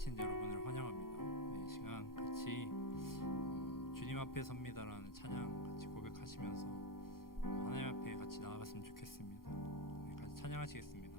찾아가신 여러분을 환영합니다. 이 시간 같이 주님 앞에 섭니다라는 찬양 같이 고백하시면서 하나님 앞에 같이 나아갔으면 좋겠습니다. 같이 찬양하시겠습니다.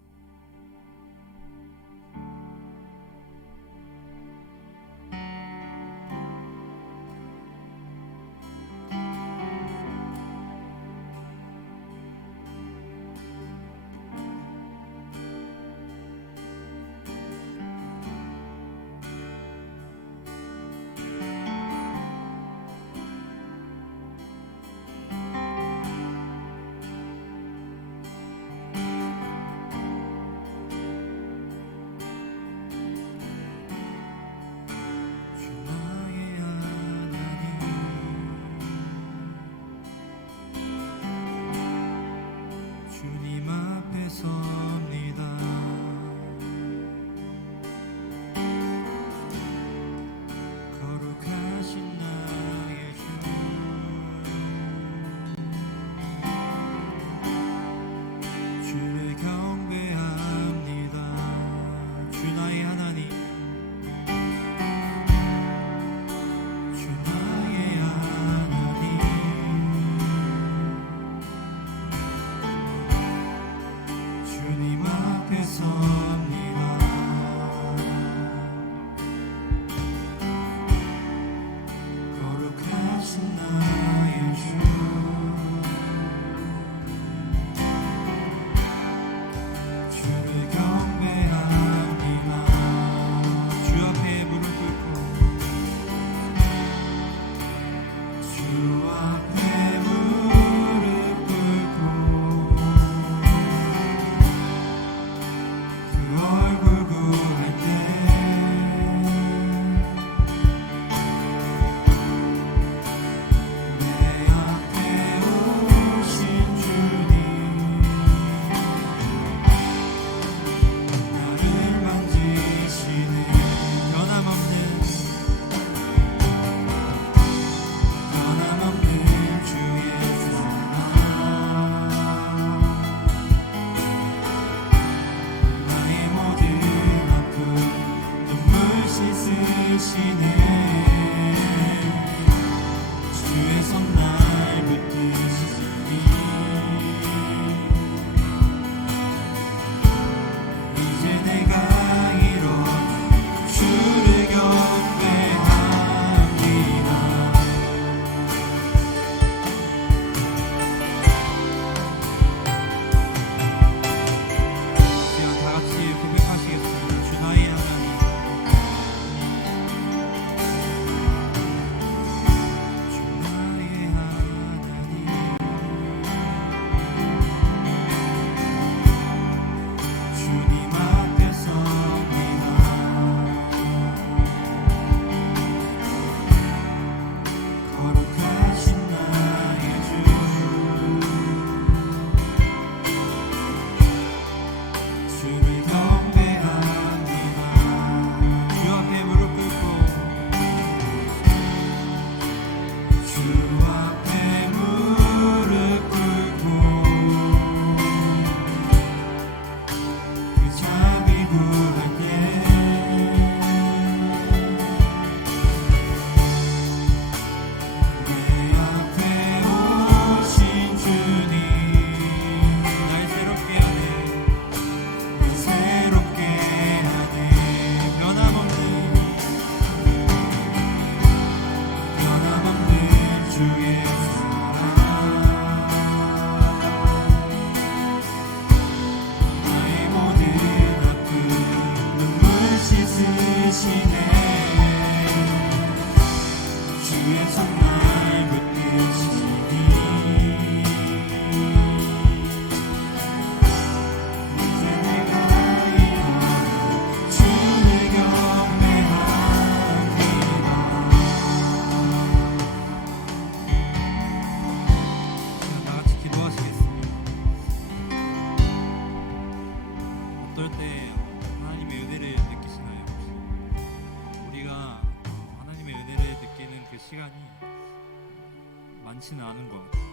많지는 않은 것 같아요.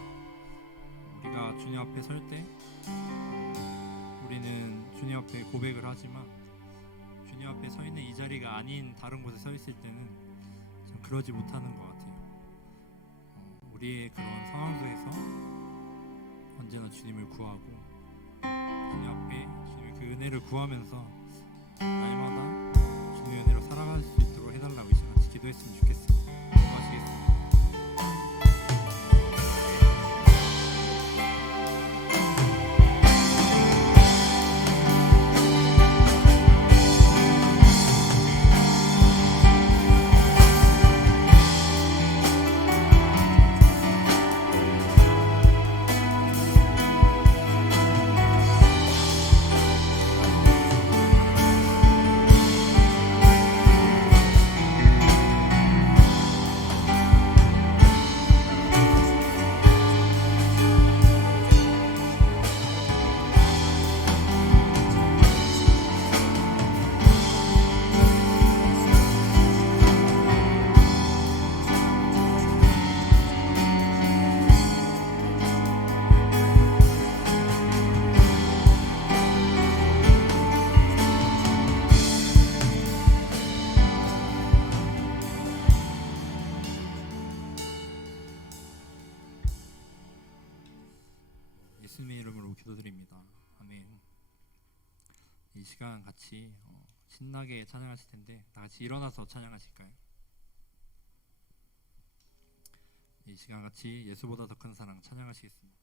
우리가 주님 앞에 설 때 우리는 주님 앞에 고백을 하지만 주님 앞에 서 있는 이 자리가 아닌 다른 곳에 서 있을 때는 좀 그러지 못하는 것 같아요. 우리의 그런 상황 속에서 언제나 주님을 구하고 주님 앞에 주님의 그 은혜를 구하면서 날마다 주님의 은혜로 살아갈 수 있도록 해달라고 이 시간 같이 기도했으면 좋겠습니다. 기도하시겠습니다. 예수님의 이름으로 기도드립니다. 아멘. 이 시간 같이 신나게 찬양하실 텐데 다 같이 일어나서 찬양하실까요? 이 시간 같이 예수보다 더 큰 사랑 찬양하시겠습니다.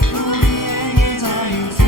우리에게 자유 주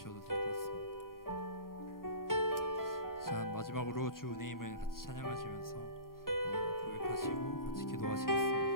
주셔도 될 것 같습니다. 자, 마지막으로 주 은혜임을 같이 찬양하시면서 고백하시고 같이 기도하시겠습니다.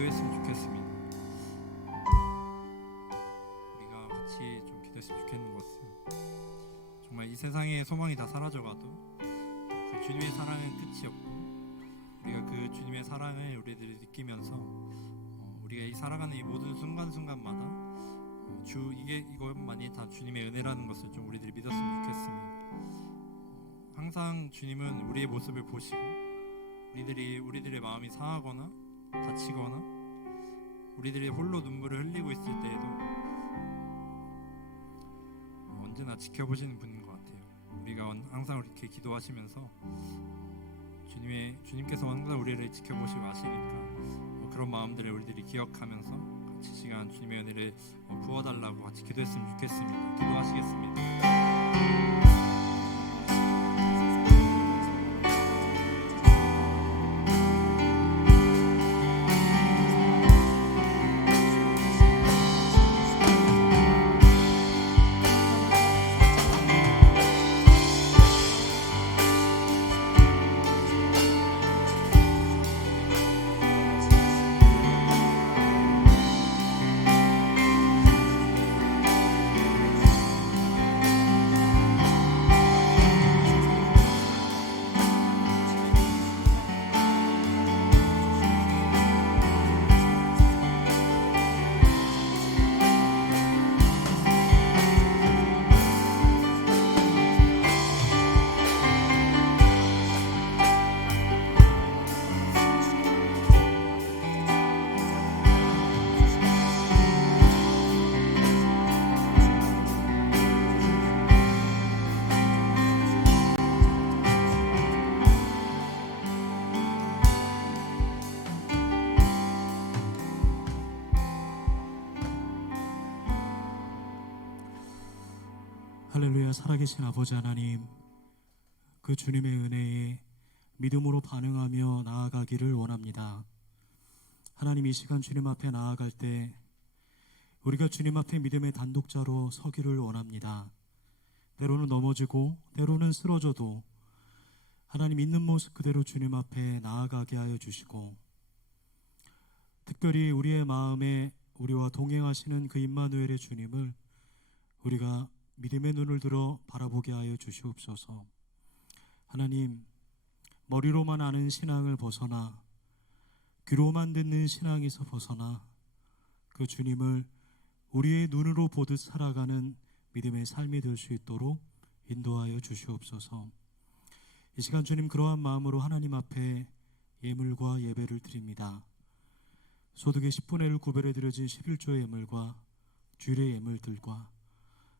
기도했으면 좋겠습니다. 좀 기도했으면 좋겠는 것은, 정말 이 세상의 소망이 다 사라져가도 그 주님의 사랑은 끝이 없고, 우리가 그 주님의 사랑을 우리들이 느끼면서 우리가 이 살아가는 이 모든 순간순간마다 이것만이 다 주님의 은혜라는 것을 좀 우리들이 믿었으면 좋겠습니다. 항상 주님은 우리의 모습을 보시고, 우리들의 마음이 상하거나 다치거나 우리들이 홀로 눈물을 흘리고 있을 때에도 언제나 지켜보시는 분인 것 같아요. 우리가 항상 이렇게 기도하시면서 주님께서 항상 우리를 지켜보시고 아시니까 그런 마음들을 우리들이 기억하면서 같이 시간 주님의 은혜를 부어달라고 같이 기도했으면 좋겠습니다. 기도하시겠습니다. 할렐루야. 살아계신 아버지 하나님, 그 주님의 은혜에 믿음으로 반응하며 나아가기를 원합니다. 하나님, 이 시간 주님 앞에 나아갈 때 우리가 주님 앞에 믿음의 단독자로 서기를 원합니다. 때로는 넘어지고 때로는 쓰러져도 하나님 있는 모습 그대로 주님 앞에 나아가게 하여 주시고, 특별히 우리의 마음에 우리와 동행하시는 그 임마누엘의 주님을 우리가 믿음의 눈을 들어 바라보게 하여 주시옵소서. 하나님, 머리로만 아는 신앙을 벗어나 귀로만 듣는 신앙에서 벗어나 그 주님을 우리의 눈으로 보듯 살아가는 믿음의 삶이 될 수 있도록 인도하여 주시옵소서. 이 시간 주님, 그러한 마음으로 하나님 앞에 예물과 예배를 드립니다. 소득의 10분의 1을 구별해 드려진 11조의 예물과 주일의 예물들과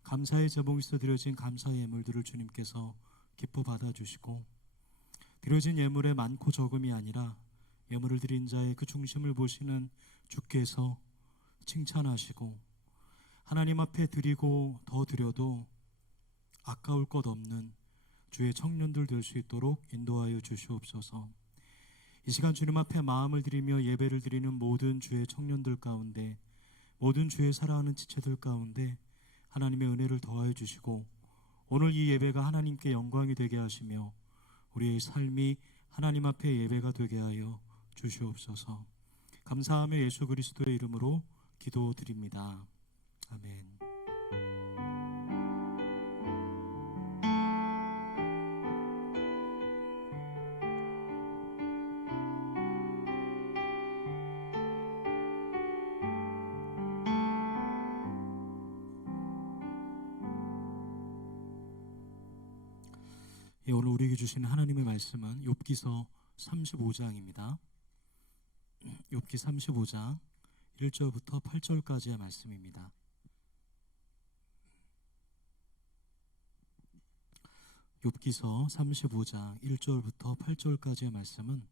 감사의 제목에서 드려진 감사의 예물들을 주님께서 기뻐 받아주시고, 드려진 예물의 많고 적음이 아니라 예물을 드린 자의 그 중심을 보시는 주께서 칭찬하시고, 하나님 앞에 드리고 더 드려도 아까울 것 없는 주의 청년들 될 수 있도록 인도하여 주시옵소서. 이 시간 주님 앞에 마음을 드리며 예배를 드리는 모든 주의 청년들 가운데, 모든 주의 사랑하는 지체들 가운데 하나님의 은혜를 더하여 주시고, 오늘 이 예배가 하나님께 영광이 되게 하시며 우리의 삶이 하나님 앞에 예배가 되게 하여 주시옵소서. 감사하며 예수 그리스도의 이름으로 기도드립니다. 아멘. 오늘 우리에게 주신 하나님의 말씀은 욥기서 35장입니다. 욥기 35장 1절부터 8절까지의 말씀입니다. 욥기서 35장 1절부터 8절까지의 말씀은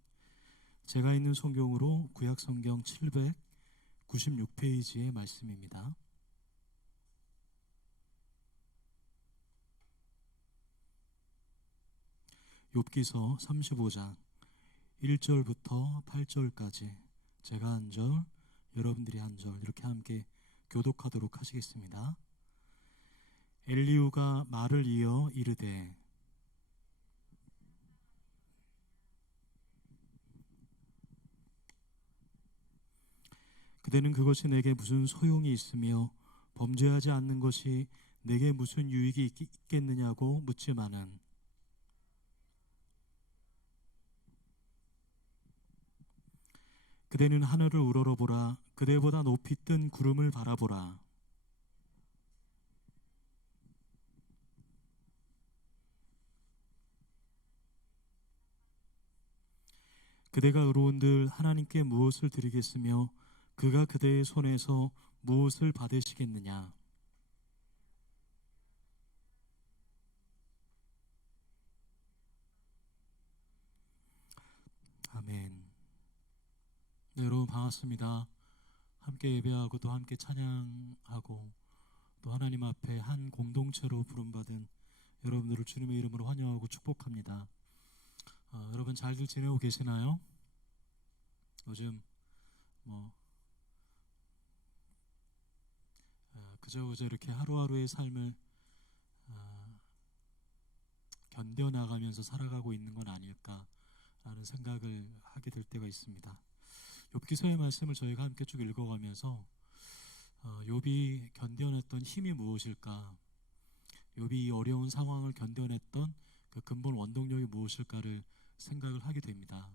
제가 있는 성경으로 구약 성경 796페이지의 말씀입니다. 욥기서 35장 1절부터 8절까지 제가 한 절, 여러분들이 한 절 이렇게 함께 교독하도록 하시겠습니다. 엘리후가 말을 이어 이르되 그대는 그것이 내게 무슨 소용이 있으며 범죄하지 않는 것이 내게 무슨 유익이 있겠느냐고 묻지만은 그대는 하늘을 우러러보라. 그대보다 높이 뜬 구름을 바라보라. 그대가 의로운들 하나님께 무엇을 드리겠으며 그가 그대의 손에서 무엇을 받으시겠느냐. 아멘. 네, 여러분 반갑습니다. 함께 예배하고 또 함께 찬양하고 또 하나님 앞에 한 공동체로 부름받은 여러분들을 주님의 이름으로 환영하고 축복합니다. 여러분 잘들 지내고 계시나요? 요즘 그저 이렇게 하루하루의 삶을 견뎌나가면서 살아가고 있는 건 아닐까라는 생각을 하게 될 때가 있습니다. 욥기서의 말씀을 저희가 함께 쭉 읽어가면서 욥이 견뎌냈던 힘이 무엇일까, 욥이 이 어려운 상황을 견뎌냈던 그 근본 원동력이 무엇일까를 생각을 하게 됩니다.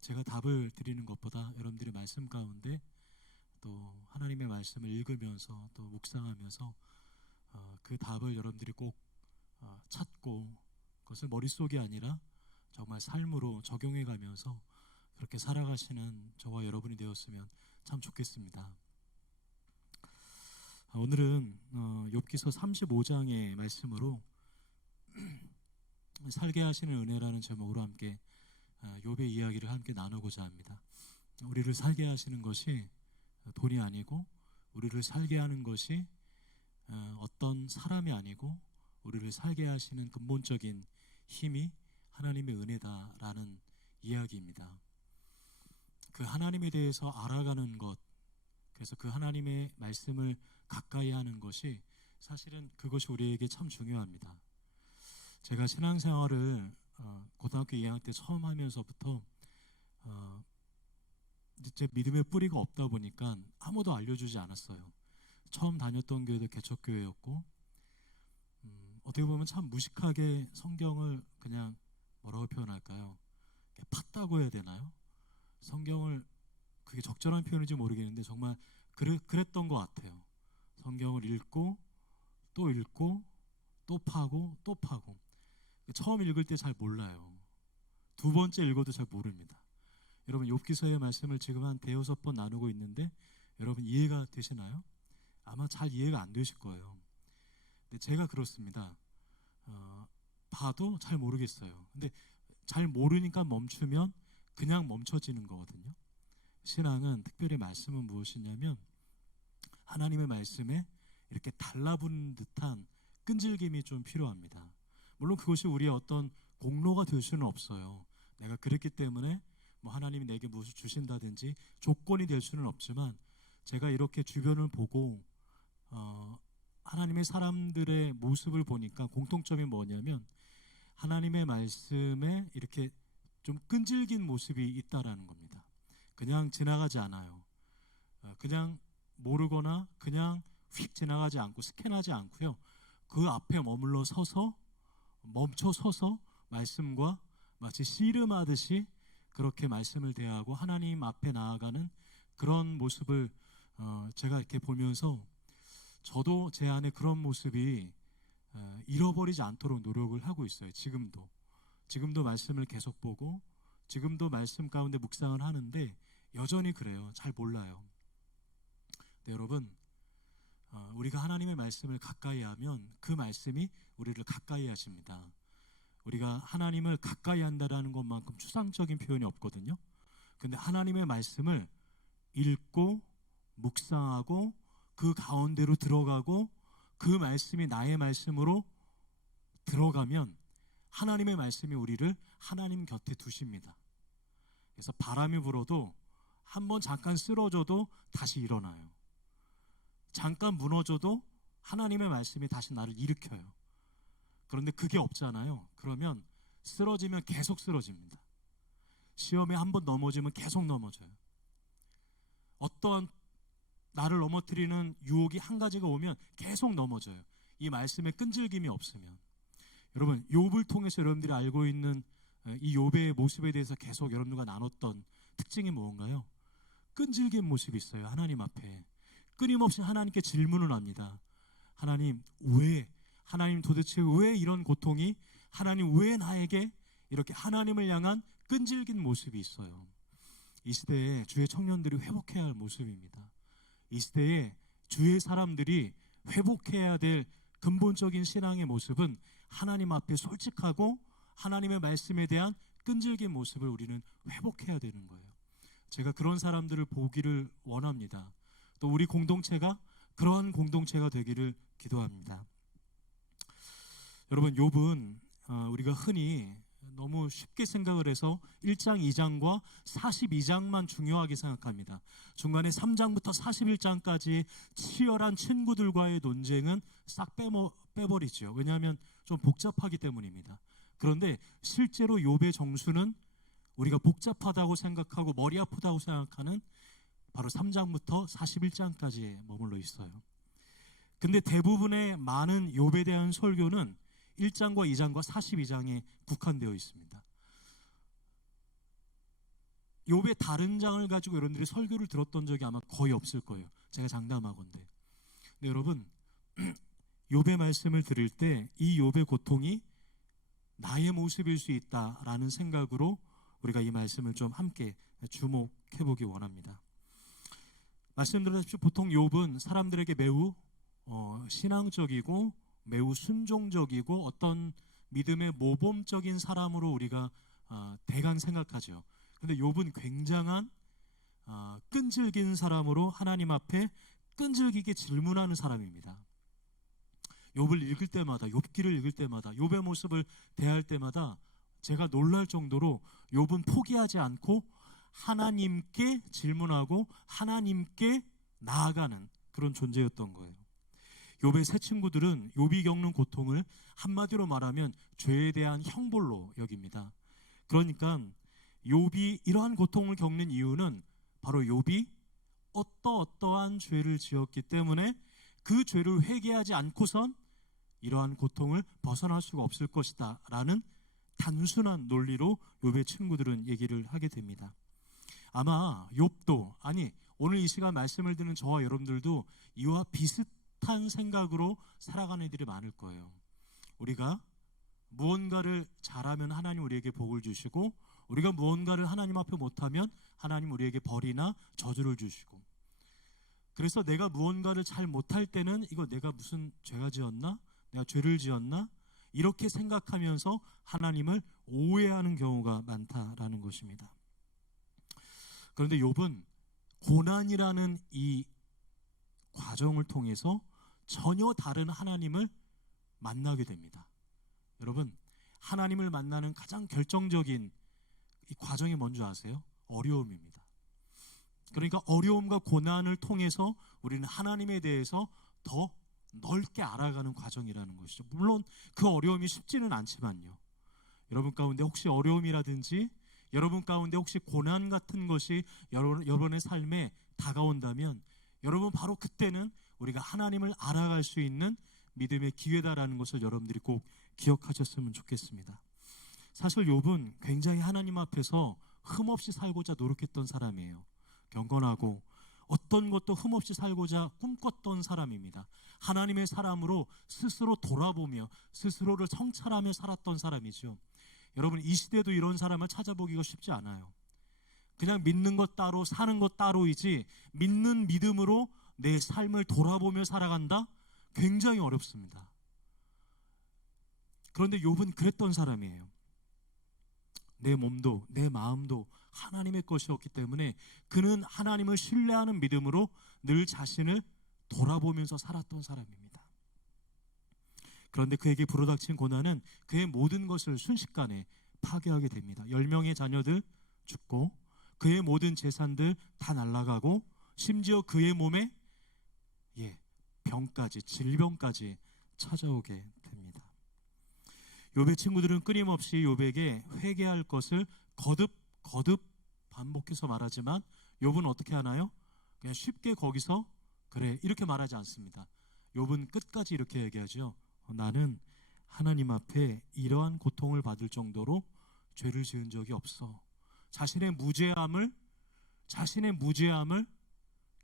제가 답을 드리는 것보다 여러분들이 말씀 가운데 또 하나님의 말씀을 읽으면서 또 묵상하면서 그 답을 여러분들이 꼭 찾고 그것을 머릿속이 아니라 정말 삶으로 적용해 가면서 그렇게 살아가시는 저와 여러분이 되었으면 참 좋겠습니다. 오늘은 욥기서 35장의 말씀으로 살게 하시는 은혜라는 제목으로 함께 욥의 이야기를 함께 나누고자 합니다. 우리를 살게 하시는 것이 돈이 아니고, 우리를 살게 하는 것이 어떤 사람이 아니고, 우리를 살게 하시는 근본적인 힘이 하나님의 은혜다라는 이야기입니다. 그 하나님에 대해서 알아가는 것, 그래서 그 하나님의 말씀을 가까이 하는 것이 사실은 그것이 우리에게 참 중요합니다. 제가 신앙생활을 고등학교 2학년 때 처음 하면서부터 제 믿음의 뿌리가 없다 보니까 아무도 알려주지 않았어요. 처음 다녔던 교회도 개척교회였고, 어떻게 보면 참 무식하게 성경을 그냥 뭐라고 표현할까요? 팠다고 해야 되나요? 성경을, 그게 적절한 표현인지 모르겠는데 정말 그랬던 것 같아요. 성경을 읽고 또 파고 또 파고. 처음 읽을 때 잘 몰라요. 두 번째 읽어도 잘 모릅니다. 여러분 욥기서의 말씀을 지금 한 대여섯 번 나누고 있는데 여러분 이해가 되시나요? 아마 잘 이해가 안 되실 거예요. 근데 제가 그렇습니다. 봐도 잘 모르겠어요. 근데 잘 모르니까 멈추면 그냥 멈춰지는 거거든요. 신앙은, 특별히 말씀은 무엇이냐면 하나님의 말씀에 이렇게 달라붙는 듯한 끈질김이 좀 필요합니다. 물론 그것이 우리의 어떤 공로가 될 수는 없어요. 내가 그랬기 때문에 뭐 하나님이 내게 무엇을 주신다든지 조건이 될 수는 없지만, 제가 이렇게 주변을 보고 하나님의 사람들의 모습을 보니까 공통점이 뭐냐면 하나님의 말씀에 이렇게 좀 끈질긴 모습이 있다라는 겁니다. 그냥 지나가지 않아요. 그냥 모르거나 그냥 휙 지나가지 않고 스캔하지 않고요. 그 앞에 머물러 서서, 멈춰 서서 말씀과 마치 씨름하듯이 그렇게 말씀을 대하고 하나님 앞에 나아가는 그런 모습을 제가 이렇게 보면서 저도 제 안에 그런 모습이 잃어버리지 않도록 노력을 하고 있어요. 지금도 말씀을 계속 보고 지금도 말씀 가운데 묵상을 하는데 여전히 그래요. 잘 몰라요. 네, 여러분, 우리가 하나님의 말씀을 가까이 하면 그 말씀이 우리를 가까이 하십니다. 우리가 하나님을 가까이 한다라는 것만큼 추상적인 표현이 없거든요. 근데 하나님의 말씀을 읽고 묵상하고 그 가운데로 들어가고 그 말씀이 나의 말씀으로 들어가면 하나님의 말씀이 우리를 하나님 곁에 두십니다. 그래서 바람이 불어도 한번 잠깐 쓰러져도 다시 일어나요. 잠깐 무너져도 하나님의 말씀이 다시 나를 일으켜요. 그런데 그게 없잖아요. 그러면 쓰러지면 계속 쓰러집니다. 시험에 한번 넘어지면 계속 넘어져요. 어떠한 나를 넘어뜨리는 유혹이 한 가지가 오면 계속 넘어져요. 이 말씀에 끈질김이 없으면. 여러분, 욥을 통해서 여러분들이 알고 있는 이 욥의 모습에 대해서 계속 여러분들과 나눴던 특징이 뭔가요? 끈질긴 모습이 있어요. 하나님 앞에 끊임없이 하나님께 질문을 합니다. 하나님, 왜? 하나님, 도대체 왜 이런 고통이? 하나님, 왜 나에게? 이렇게 하나님을 향한 끈질긴 모습이 있어요. 이 시대에 주의 청년들이 회복해야 할 모습입니다. 이 시대에 주의 사람들이 회복해야 될 근본적인 신앙의 모습은 하나님 앞에 솔직하고 하나님의 말씀에 대한 끈질긴 모습을 우리는 회복해야 되는 거예요. 제가 그런 사람들을 보기를 원합니다. 또 우리 공동체가 그러한 공동체가 되기를 기도합니다. 여러분, 욥은 우리가 흔히 너무 쉽게 생각을 해서 1장, 2장과 42장만 중요하게 생각합니다. 중간에 3장부터 41장까지 치열한 친구들과의 논쟁은 싹 빼버리죠. 왜냐하면 좀 복잡하기 때문입니다. 그런데 실제로 욥의 정수는 우리가 복잡하다고 생각하고 머리 아프다고 생각하는 바로 3장부터 41장까지에 머물러 있어요. 근데 대부분의 많은 욥에 대한 설교는 1장과 2장과 42장에 국한되어 있습니다. 욥의 다른 장을 가지고 여러분들이 설교를 들었던 적이 아마 거의 없을 거예요. 제가 장담하건대. 근데 여러분, 욥의 말씀을 들을 때 이 욥의 고통이 나의 모습일 수 있다라는 생각으로 우리가 이 말씀을 좀 함께 주목해 보기 원합니다. 말씀드렸다시피 보통 욥은 사람들에게 매우 신앙적이고 매우 순종적이고 어떤 믿음의 모범적인 사람으로 우리가 대강 생각하죠. 그런데 욥은 굉장한 끈질긴 사람으로 하나님 앞에 끈질기게 질문하는 사람입니다. 욥을 읽을 때마다, 욥기를 읽을 때마다, 욥의 모습을 대할 때마다 제가 놀랄 정도로 욥은 포기하지 않고 하나님께 질문하고 하나님께 나아가는 그런 존재였던 거예요. 욥의 세 친구들은 욥이 겪는 고통을 한마디로 말하면 죄에 대한 형벌로 여깁니다. 그러니까 욥이 이러한 고통을 겪는 이유는 바로 욥이 어떠한 죄를 지었기 때문에 그 죄를 회개하지 않고선 이러한 고통을 벗어날 수가 없을 것이다 라는 단순한 논리로 욥의 친구들은 얘기를 하게 됩니다. 아마 욥도, 아니 오늘 이 시간 말씀을 듣는 저와 여러분들도 이와 비슷한 생각으로 살아가는 이들이 많을 거예요. 우리가 무언가를 잘하면 하나님 우리에게 복을 주시고, 우리가 무언가를 하나님 앞에 못하면 하나님 우리에게 벌이나 저주를 주시고, 그래서 내가 무언가를 잘 못할 때는 이거 내가 무슨 죄가 지었나? 내가 죄를 지었나? 이렇게 생각하면서 하나님을 오해하는 경우가 많다라는 것입니다. 그런데 욥은 고난이라는 이 과정을 통해서 전혀 다른 하나님을 만나게 됩니다. 여러분, 하나님을 만나는 가장 결정적인 이 과정이 뭔지 아세요? 어려움입니다. 그러니까 어려움과 고난을 통해서 우리는 하나님에 대해서 더 넓게 알아가는 과정이라는 것이죠. 물론 그 어려움이 쉽지는 않지만요. 여러분 가운데 혹시 어려움이라든지 여러분 가운데 혹시 고난 같은 것이 여러분의 삶에 다가온다면 여러분 바로 그때는 우리가 하나님을 알아갈 수 있는 믿음의 기회다라는 것을 여러분들이 꼭 기억하셨으면 좋겠습니다. 사실 욥은 굉장히 하나님 앞에서 흠없이 살고자 노력했던 사람이에요. 경건하고 어떤 것도 흠없이 살고자 꿈꿨던 사람입니다. 하나님의 사람으로 스스로 돌아보며 스스로를 성찰하며 살았던 사람이죠. 여러분, 이 시대도 이런 사람을 찾아보기가 쉽지 않아요. 그냥 믿는 것 따로 사는 것 따로이지 믿는 믿음으로 내 삶을 돌아보며 살아간다? 굉장히 어렵습니다. 그런데 욥은 그랬던 사람이에요. 내 몸도 내 마음도 하나님의 것이었기 때문에 그는 하나님을 신뢰하는 믿음으로 늘 자신을 돌아보면서 살았던 사람입니다. 그런데 그에게 불어닥친 고난은 그의 모든 것을 순식간에 파괴하게 됩니다. 10명의 자녀들 죽고 그의 모든 재산들 다 날아가고 심지어 그의 몸에 병까지, 질병까지 찾아오게 됩니다. 욥의 친구들은 끊임없이 욥에게 회개할 것을 거듭 반복해서 말하지만 욥은 어떻게 하나요? 그냥 쉽게 거기서 그래, 이렇게 말하지 않습니다. 욥은 끝까지 이렇게 얘기하죠. 나는 하나님 앞에 이러한 고통을 받을 정도로 죄를 지은 적이 없어. 자신의 무죄함을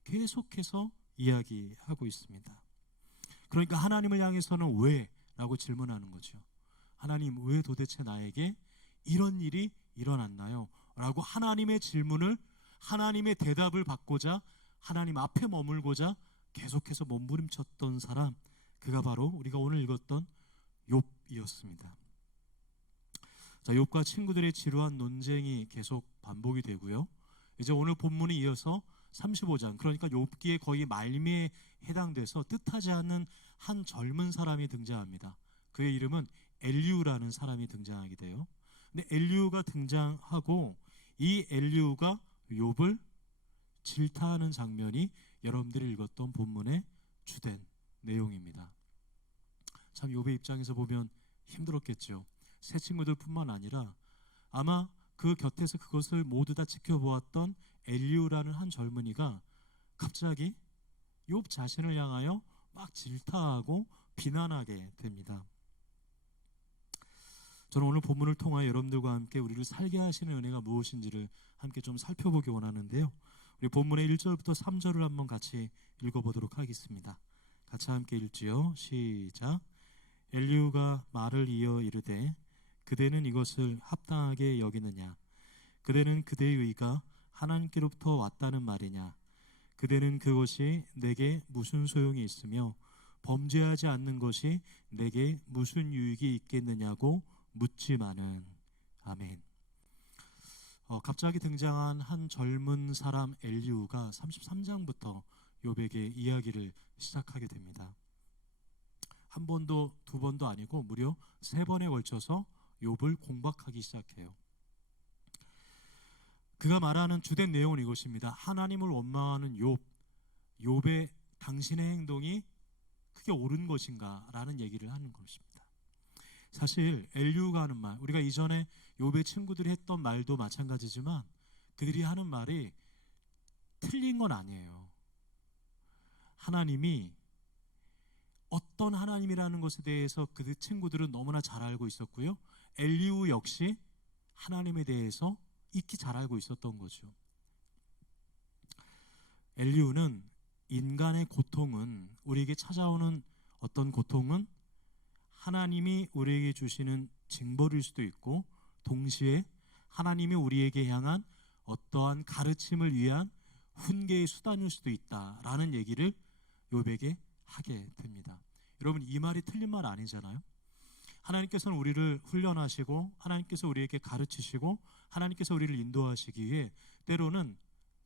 계속해서 이야기하고 있습니다. 그러니까 하나님을 향해서는 왜? 라고 질문하는 거죠. 하나님, 왜 도대체 나에게 이런 일이 일어났나요? 라고 하나님의 질문을, 하나님의 대답을 받고자, 하나님 앞에 머물고자 계속해서 몸부림쳤던 사람, 그가 바로 우리가 오늘 읽었던 욥이었습니다. 자, 욥과 친구들의 지루한 논쟁이 계속 반복이 되고요. 이제 오늘 본문에 이어서 35장, 그러니까 욥기의 거의 말미에 해당돼서 뜻하지 않는 한 젊은 사람이 등장합니다. 그의 이름은 엘리우라는 사람이 등장하게 돼요. 근데 엘리우가 등장하고 이 엘리우가 욥을 질타하는 장면이 여러분들이 읽었던 본문의 주된 내용입니다. 참 욥의 입장에서 보면 힘들었겠죠. 새 친구들뿐만 아니라 아마 그 곁에서 그것을 모두 다 지켜보았던 엘리우라는 한 젊은이가 갑자기 욥 자신을 향하여 막 질타하고 비난하게 됩니다. 저는 오늘 본문을 통하여 여러분들과 함께 우리를 살게 하시는 은혜가 무엇인지를 함께 좀 살펴보기 원하는데요. 우리 본문의 1절부터 3절을 한번 같이 읽어보도록 하겠습니다. 같이 함께 읽지요. 시작. 엘리우가 말을 이어 이르되 그대는 이것을 합당하게 여기느냐? 그대는 그대의 의가 하나님께로부터 왔다는 말이냐? 그대는 그것이 내게 무슨 소용이 있으며 범죄하지 않는 것이 내게 무슨 유익이 있겠느냐고 묻지마는. 아멘. 갑자기 등장한 한 젊은 사람 엘리우가 33장부터 욥에게 이야기를 시작하게 됩니다. 한 번도 두 번도 아니고 무려 세 번에 걸쳐서 욥을 공박하기 시작해요. 그가 말하는 주된 내용은 이것입니다. 하나님을 원망하는 욥의 당신의 행동이 그게 옳은 것인가 라는 얘기를 하는 것입니다. 사실 엘리우가 하는 말, 우리가 이전에 욥의 친구들이 했던 말도 마찬가지지만 그들이 하는 말이 틀린 건 아니에요. 하나님이 어떤 하나님이라는 것에 대해서 그 친구들은 너무나 잘 알고 있었고요. 엘리우 역시 하나님에 대해서 익히 잘 알고 있었던 거죠. 엘리우는 인간의 고통은, 우리에게 찾아오는 어떤 고통은 하나님이 우리에게 주시는 징벌일 수도 있고 동시에 하나님이 우리에게 향한 어떠한 가르침을 위한 훈계의 수단일 수도 있다라는 얘기를 욥에게 하게 됩니다. 여러분, 이 말이 틀린 말 아니잖아요. 하나님께서는 우리를 훈련하시고 하나님께서 우리에게 가르치시고 하나님께서 우리를 인도하시기 위해 때로는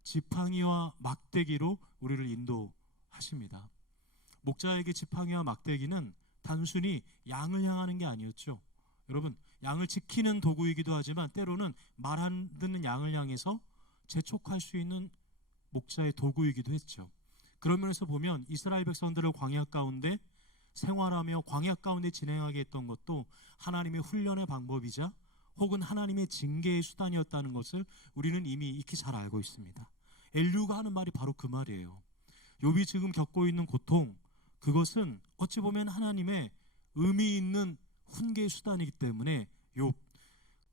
지팡이와 막대기로 우리를 인도하십니다. 목자에게 지팡이와 막대기는 단순히 양을 향하는 게 아니었죠. 여러분, 양을 지키는 도구이기도 하지만 때로는 말 안 듣는 양을 향해서 재촉할 수 있는 목자의 도구이기도 했죠. 그런 면에서 보면 이스라엘 백성들을 광야 가운데 생활하며 광야 가운데 진행하게 했던 것도 하나님의 훈련의 방법이자 혹은 하나님의 징계의 수단이었다는 것을 우리는 이미 익히 잘 알고 있습니다. 엘리우가 하는 말이 바로 그 말이에요. 욥이 지금 겪고 있는 고통, 그것은 어찌 보면 하나님의 의미 있는 훈계의 수단이기 때문에 욥,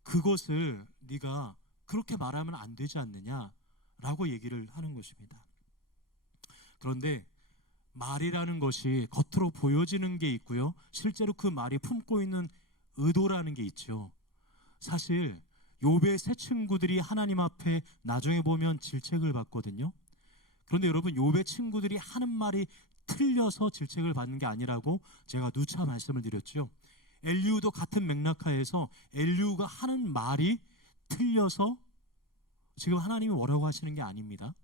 그것을 네가 그렇게 말하면 안 되지 않느냐라고 얘기를 하는 것입니다. 그런데 말이라는 것이 겉으로 보여지는 게 있고요, 실제로 그 말이 품고 있는 의도라는 게 있죠. 사실 욥의 세 친구들이 하나님 앞에 나중에 보면 질책을 받거든요. 그런데 여러분, 욥의 친구들이 하는 말이 틀려서 질책을 받는 게 아니라고 제가 누차 말씀을 드렸죠. 엘리우도 같은 맥락하에서 엘리우가 하는 말이 틀려서 지금 하나님이 뭐라고 하시는 게 아닙니다.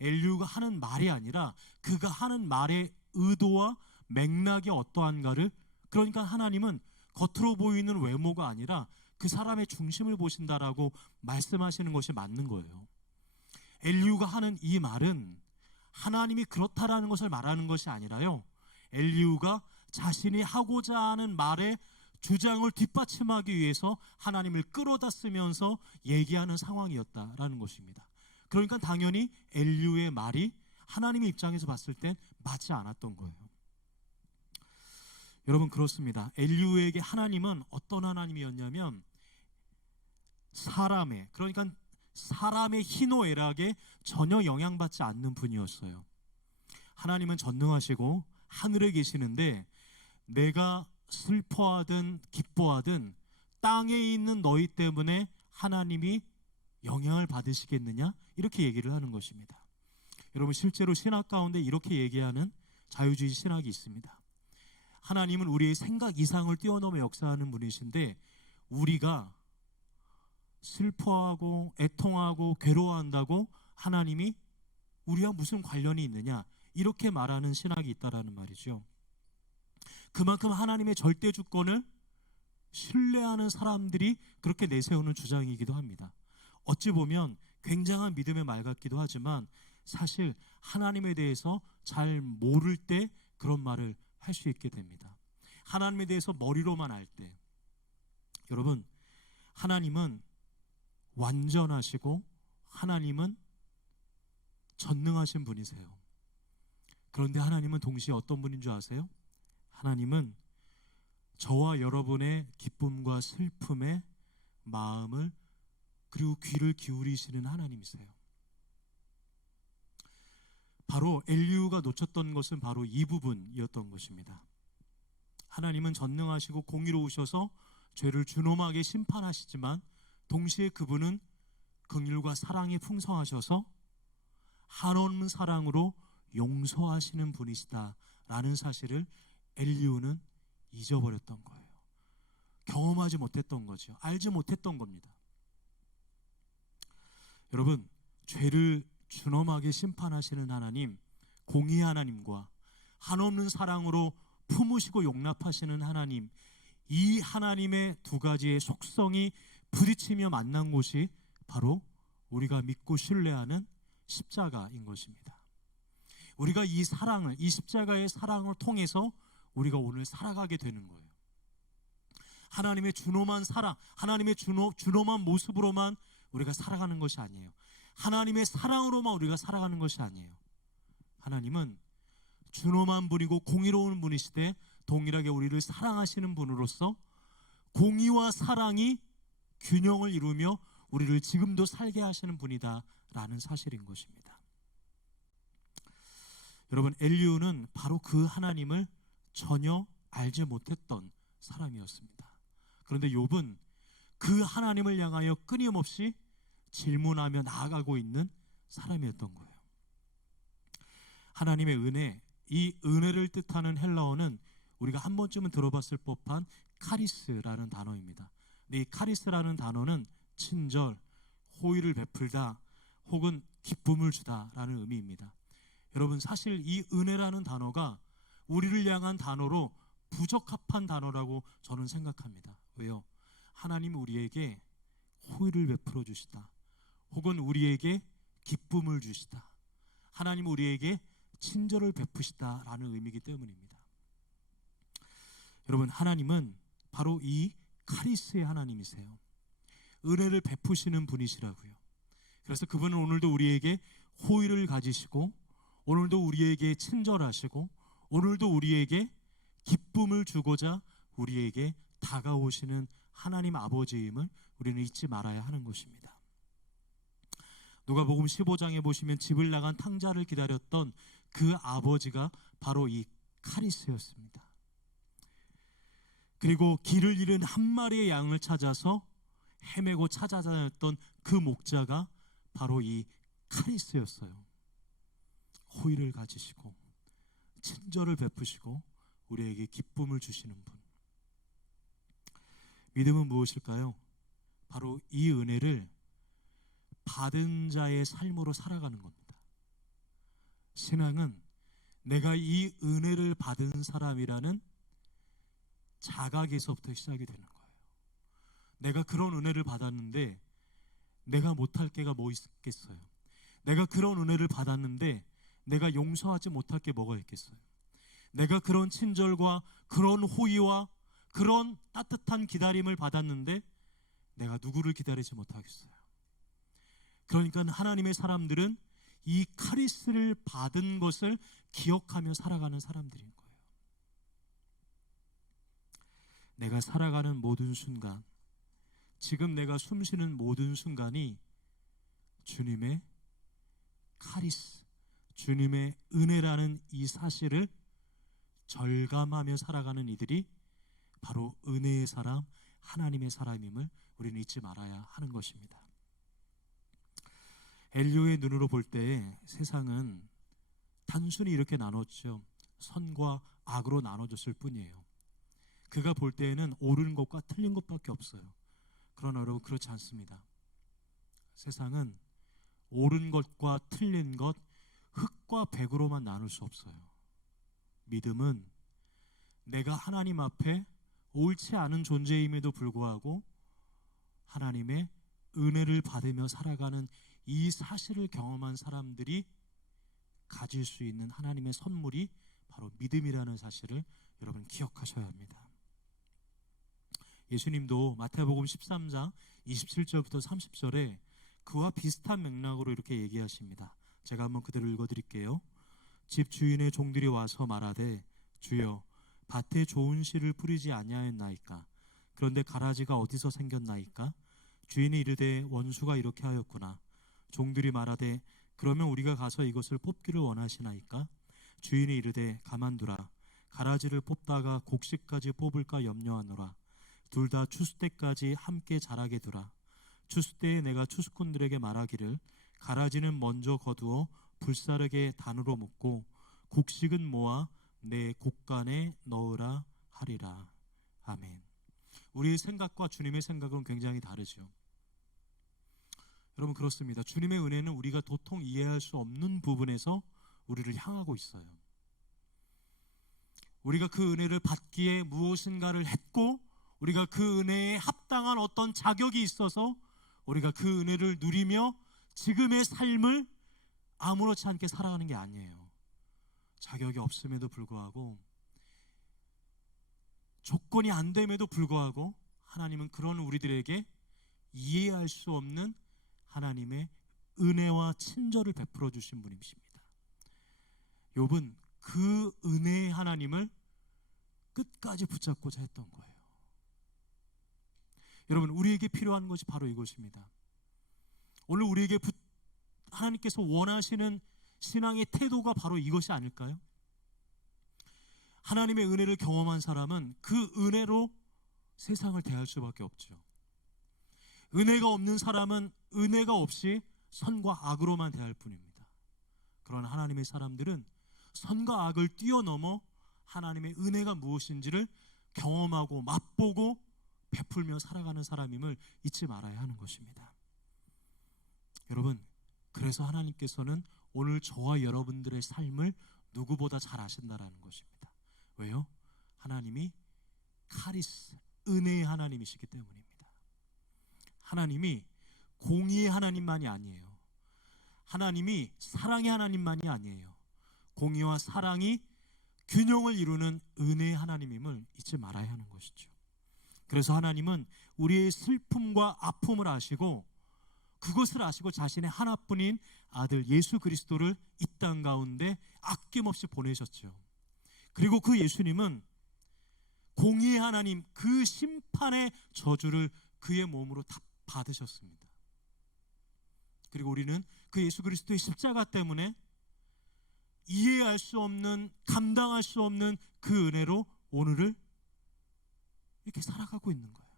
엘리우가 하는 말이 아니라 그가 하는 말의 의도와 맥락이 어떠한가를, 그러니까 하나님은 겉으로 보이는 외모가 아니라 그 사람의 중심을 보신다라고 말씀하시는 것이 맞는 거예요. 엘리우가 하는 이 말은 하나님이 그렇다라는 것을 말하는 것이 아니라요, 엘리우가 자신이 하고자 하는 말의 주장을 뒷받침하기 위해서 하나님을 끌어다 쓰면서 얘기하는 상황이었다라는 것입니다. 그러니까 당연히 엘리우의 말이 하나님의 입장에서 봤을 땐 맞지 않았던 거예요. 여러분, 그렇습니다. 엘리후에게 하나님은 어떤 하나님이었냐면 그러니까 사람의 희노애락에 전혀 영향받지 않는 분이었어요. 하나님은 전능하시고 하늘에 계시는데 내가 슬퍼하든 기뻐하든 땅에 있는 너희 때문에 하나님이 영향을 받으시겠느냐? 이렇게 얘기를 하는 것입니다. 여러분, 실제로 신학 가운데 이렇게 얘기하는 자유주의 신학이 있습니다. 하나님은 우리의 생각 이상을 뛰어넘어 역사하는 분이신데 우리가 슬퍼하고 애통하고 괴로워한다고 하나님이 우리와 무슨 관련이 있느냐, 이렇게 말하는 신학이 있다라는 말이죠. 그만큼 하나님의 절대 주권을 신뢰하는 사람들이 그렇게 내세우는 주장이기도 합니다. 어찌 보면 굉장한 믿음의 말 같기도 하지만 사실 하나님에 대해서 잘 모를 때 그런 말을 할 수 있게 됩니다. 하나님에 대해서 머리로만 알 때, 여러분, 하나님은 완전하시고 하나님은 전능하신 분이세요. 그런데 하나님은 동시에 어떤 분인 줄 아세요? 하나님은 저와 여러분의 기쁨과 슬픔의 마음을 그리고 귀를 기울이시는 하나님이세요. 바로 엘리후가 놓쳤던 것은 바로 이 부분이었던 것입니다. 하나님은 전능하시고 공의로우셔서 죄를 준엄하게 심판하시지만 동시에 그분은 긍휼과 사랑이 풍성하셔서 한없는 사랑으로 용서하시는 분이시다라는 사실을 엘리후는 잊어버렸던 거예요. 경험하지 못했던 거죠. 알지 못했던 겁니다. 여러분, 죄를 준엄하게 심판하시는 하나님, 공의 하나님과 한없는 사랑으로 품으시고 용납하시는 하나님, 이 하나님의 두 가지의 속성이 부딪히며 만난 곳이 바로 우리가 믿고 신뢰하는 십자가인 것입니다. 우리가 이 사랑을, 이 십자가의 사랑을 통해서 우리가 오늘 살아가게 되는 거예요. 하나님의 준엄한 사랑, 하나님의 준엄한 모습으로만 우리가 살아가는 것이 아니에요. 하나님의 사랑으로만 우리가 살아가는 것이 아니에요. 하나님은 준엄한 분이고 공의로운 분이시되 동일하게 우리를 사랑하시는 분으로서 공의와 사랑이 균형을 이루며 우리를 지금도 살게 하시는 분이다라는 사실인 것입니다. 여러분, 엘리후는 바로 그 하나님을 전혀 알지 못했던 사람이었습니다. 그런데 욥은 그 하나님을 향하여 끊임없이 질문하며 나아가고 있는 사람이었던 거예요. 하나님의 은혜, 이 은혜를 뜻하는 헬라어는 우리가 한 번쯤은 들어봤을 법한 카리스라는 단어입니다. 근데 이 카리스라는 단어는 친절, 호의를 베풀다 혹은 기쁨을 주다라는 의미입니다. 여러분, 사실 이 은혜라는 단어가 우리를 향한 단어로 부적합한 단어라고 저는 생각합니다. 왜요? 하나님은 우리에게 호의를 베풀어 주시다 혹은 우리에게 기쁨을 주시다, 하나님은 우리에게 친절을 베푸시다라는 의미이기 때문입니다. 여러분, 하나님은 바로 이 카리스의 하나님이세요. 은혜를 베푸시는 분이시라고요. 그래서 그분은 오늘도 우리에게 호의를 가지시고 오늘도 우리에게 친절하시고 오늘도 우리에게 기쁨을 주고자 우리에게 다가오시는 하나님 아버지임을 우리는 잊지 말아야 하는 것입니다. 누가복음 15장에 보시면 집을 나간 탕자를 기다렸던 그 아버지가 바로 이 카리스였습니다. 그리고 길을 잃은 한 마리의 양을 찾아서 헤매고 찾아다녔던 그 목자가 바로 이 카리스였어요. 호의를 가지시고 친절을 베푸시고 우리에게 기쁨을 주시는 분. 믿음은 무엇일까요? 바로 이 은혜를 받은 자의 삶으로 살아가는 겁니다. 신앙은 내가 이 은혜를 받은 사람이라는 자각에서부터 시작이 되는 거예요. 내가 그런 은혜를 받았는데 내가 못할 게가 뭐 있겠어요? 내가 그런 은혜를 받았는데 내가 용서하지 못할 게 뭐가 있겠어요? 내가 그런 친절과 그런 호의와 그런 따뜻한 기다림을 받았는데 내가 누구를 기다리지 못하겠어요? 그러니까 하나님의 사람들은 이 카리스를 받은 것을 기억하며 살아가는 사람들인 거예요. 내가 살아가는 모든 순간, 지금 내가 숨쉬는 모든 순간이 주님의 카리스, 주님의 은혜라는 이 사실을 절감하며 살아가는 이들이 바로 은혜의 사람, 하나님의 사람임을 우리는 잊지 말아야 하는 것입니다. 엘리야의 눈으로 볼 때 세상은 단순히 이렇게 나눴죠. 선과 악으로 나눠졌을 뿐이에요. 그가 볼 때에는 옳은 것과 틀린 것밖에 없어요. 그러나 여러분, 그렇지 않습니다. 세상은 옳은 것과 틀린 것, 흑과 백으로만 나눌 수 없어요. 믿음은 내가 하나님 앞에 옳지 않은 존재임에도 불구하고 하나님의 은혜를 받으며 살아가는 이 사실을 경험한 사람들이 가질 수 있는 하나님의 선물이 바로 믿음이라는 사실을 여러분 기억하셔야 합니다. 예수님도 마태복음 13장 27절부터 30절에 그와 비슷한 맥락으로 이렇게 얘기하십니다. 제가 한번 그대로 읽어드릴게요. 집 주인의 종들이 와서 말하되 주여 밭에 좋은 씨를 뿌리지 아니하였나이까? 그런데 가라지가 어디서 생겼나이까? 주인이 이르되 원수가 이렇게 하였구나. 종들이 말하되 그러면 우리가 가서 이것을 뽑기를 원하시나이까? 주인이 이르되 가만두라. 가라지를 뽑다가 곡식까지 뽑을까 염려하노라. 둘 다 추수 때까지 함께 자라게 두라. 추수 때에 내가 추수꾼들에게 말하기를 가라지는 먼저 거두어 불사르게 단으로 묶고 곡식은 모아 내 곡간에 넣으라 하리라. 아멘. 우리의 생각과 주님의 생각은 굉장히 다르죠. 여러분, 그렇습니다. 주님의 은혜는 우리가 도통 이해할 수 없는 부분에서 우리를 향하고 있어요. 우리가 그 은혜를 받기에 무엇인가를 했고 우리가 그 은혜에 합당한 어떤 자격이 있어서 우리가 그 은혜를 누리며 지금의 삶을 아무렇지 않게 살아가는 게 아니에요. 자격이 없음에도 불구하고, 조건이 안 됨에도 불구하고 하나님은 그런 우리들에게 이해할 수 없는 하나님의 은혜와 친절을 베풀어 주신 분이십니다. 욥은 그 은혜의 하나님을 끝까지 붙잡고자 했던 거예요. 여러분, 우리에게 필요한 것이 바로 이것입니다. 오늘 우리에게 하나님께서 원하시는 신앙의 태도가 바로 이것이 아닐까요? 하나님의 은혜를 경험한 사람은 그 은혜로 세상을 대할 수밖에 없죠. 은혜가 없는 사람은 은혜가 없이 선과 악으로만 대할 뿐입니다. 그러나 하나님의 사람들은 선과 악을 뛰어넘어 하나님의 은혜가 무엇인지를 경험하고 맛보고 베풀며 살아가는 사람임을 잊지 말아야 하는 것입니다. 여러분, 그래서 하나님께서는 오늘 저와 여러분들의 삶을 누구보다 잘 아신다라는 것입니다. 왜요? 하나님이 카리스, 은혜의 하나님이시기 때문입니다. 하나님이 공의의 하나님만이 아니에요. 하나님이 사랑의 하나님만이 아니에요. 공의와 사랑이 균형을 이루는 은혜의 하나님임을 잊지 말아야 하는 것이죠. 그래서 하나님은 우리의 슬픔과 아픔을 아시고 그것을 아시고 자신의 하나뿐인 아들 예수 그리스도를 이 땅 가운데 아낌없이 보내셨죠. 그리고 그 예수님은 공의의 하나님, 그 심판의 저주를 그의 몸으로 다 받으셨습니다. 그리고 우리는 그 예수 그리스도의 십자가 때문에 이해할 수 없는, 감당할 수 없는 그 은혜로 오늘을 이렇게 살아가고 있는 거예요.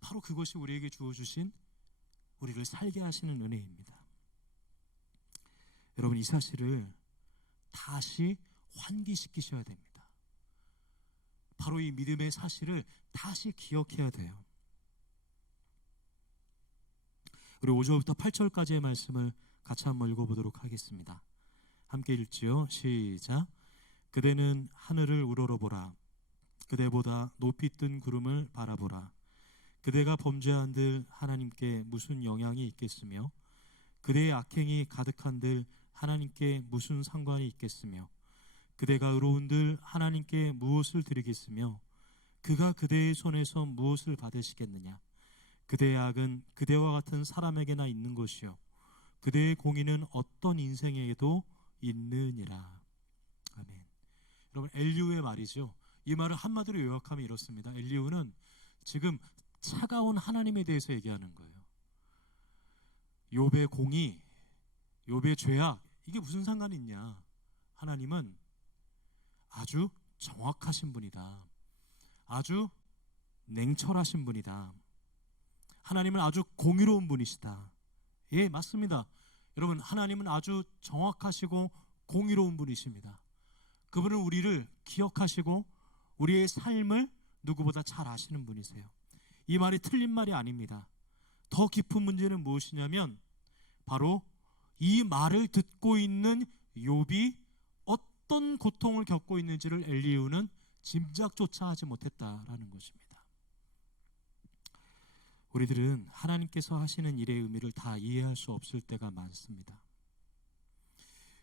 바로 그것이 우리에게 주어주신, 우리를 살게 하시는 은혜입니다. 여러분, 이 사실을 다시 환기시키셔야 됩니다. 바로 이 믿음의 사실을 다시 기억해야 돼요. 우리 5절부터 8절까지의 말씀을 같이 한번 읽어보도록 하겠습니다. 함께 읽지요. 시작. 그대는 하늘을 우러러보라. 그대보다 높이 뜬 구름을 바라보라. 그대가 범죄한들 하나님께 무슨 영향이 있겠으며 그대의 악행이 가득한들 하나님께 무슨 상관이 있겠으며 그대가 의로운들 하나님께 무엇을 드리겠으며 그가 그대의 손에서 무엇을 받으시겠느냐. 그대의 악은 그대와 같은 사람에게나 있는 것이요 그대의 공의는 어떤 인생에게도 있느니라. 아멘. 여러분, 엘리후의 말이죠. 이 말을 한마디로 요약하면 이렇습니다. 엘리후는 지금 차가운 하나님에 대해서 얘기하는 거예요. 욥의 공의, 욥의 죄악, 이게 무슨 상관이 있냐? 하나님은 아주 정확하신 분이다. 아주 냉철하신 분이다. 하나님은 아주 공의로운 분이시다. 예, 맞습니다. 여러분, 하나님은 아주 정확하시고 공의로운 분이십니다. 그분은 우리를 기억하시고 우리의 삶을 누구보다 잘 아시는 분이세요. 이 말이 틀린 말이 아닙니다. 더 깊은 문제는 무엇이냐면 바로 이 말을 듣고 있는 욥이 어떤 고통을 겪고 있는지를 엘리후는 짐작조차 하지 못했다라는 것입니다. 우리들은 하나님께서 하시는 일의 의미를 다 이해할 수 없을 때가 많습니다.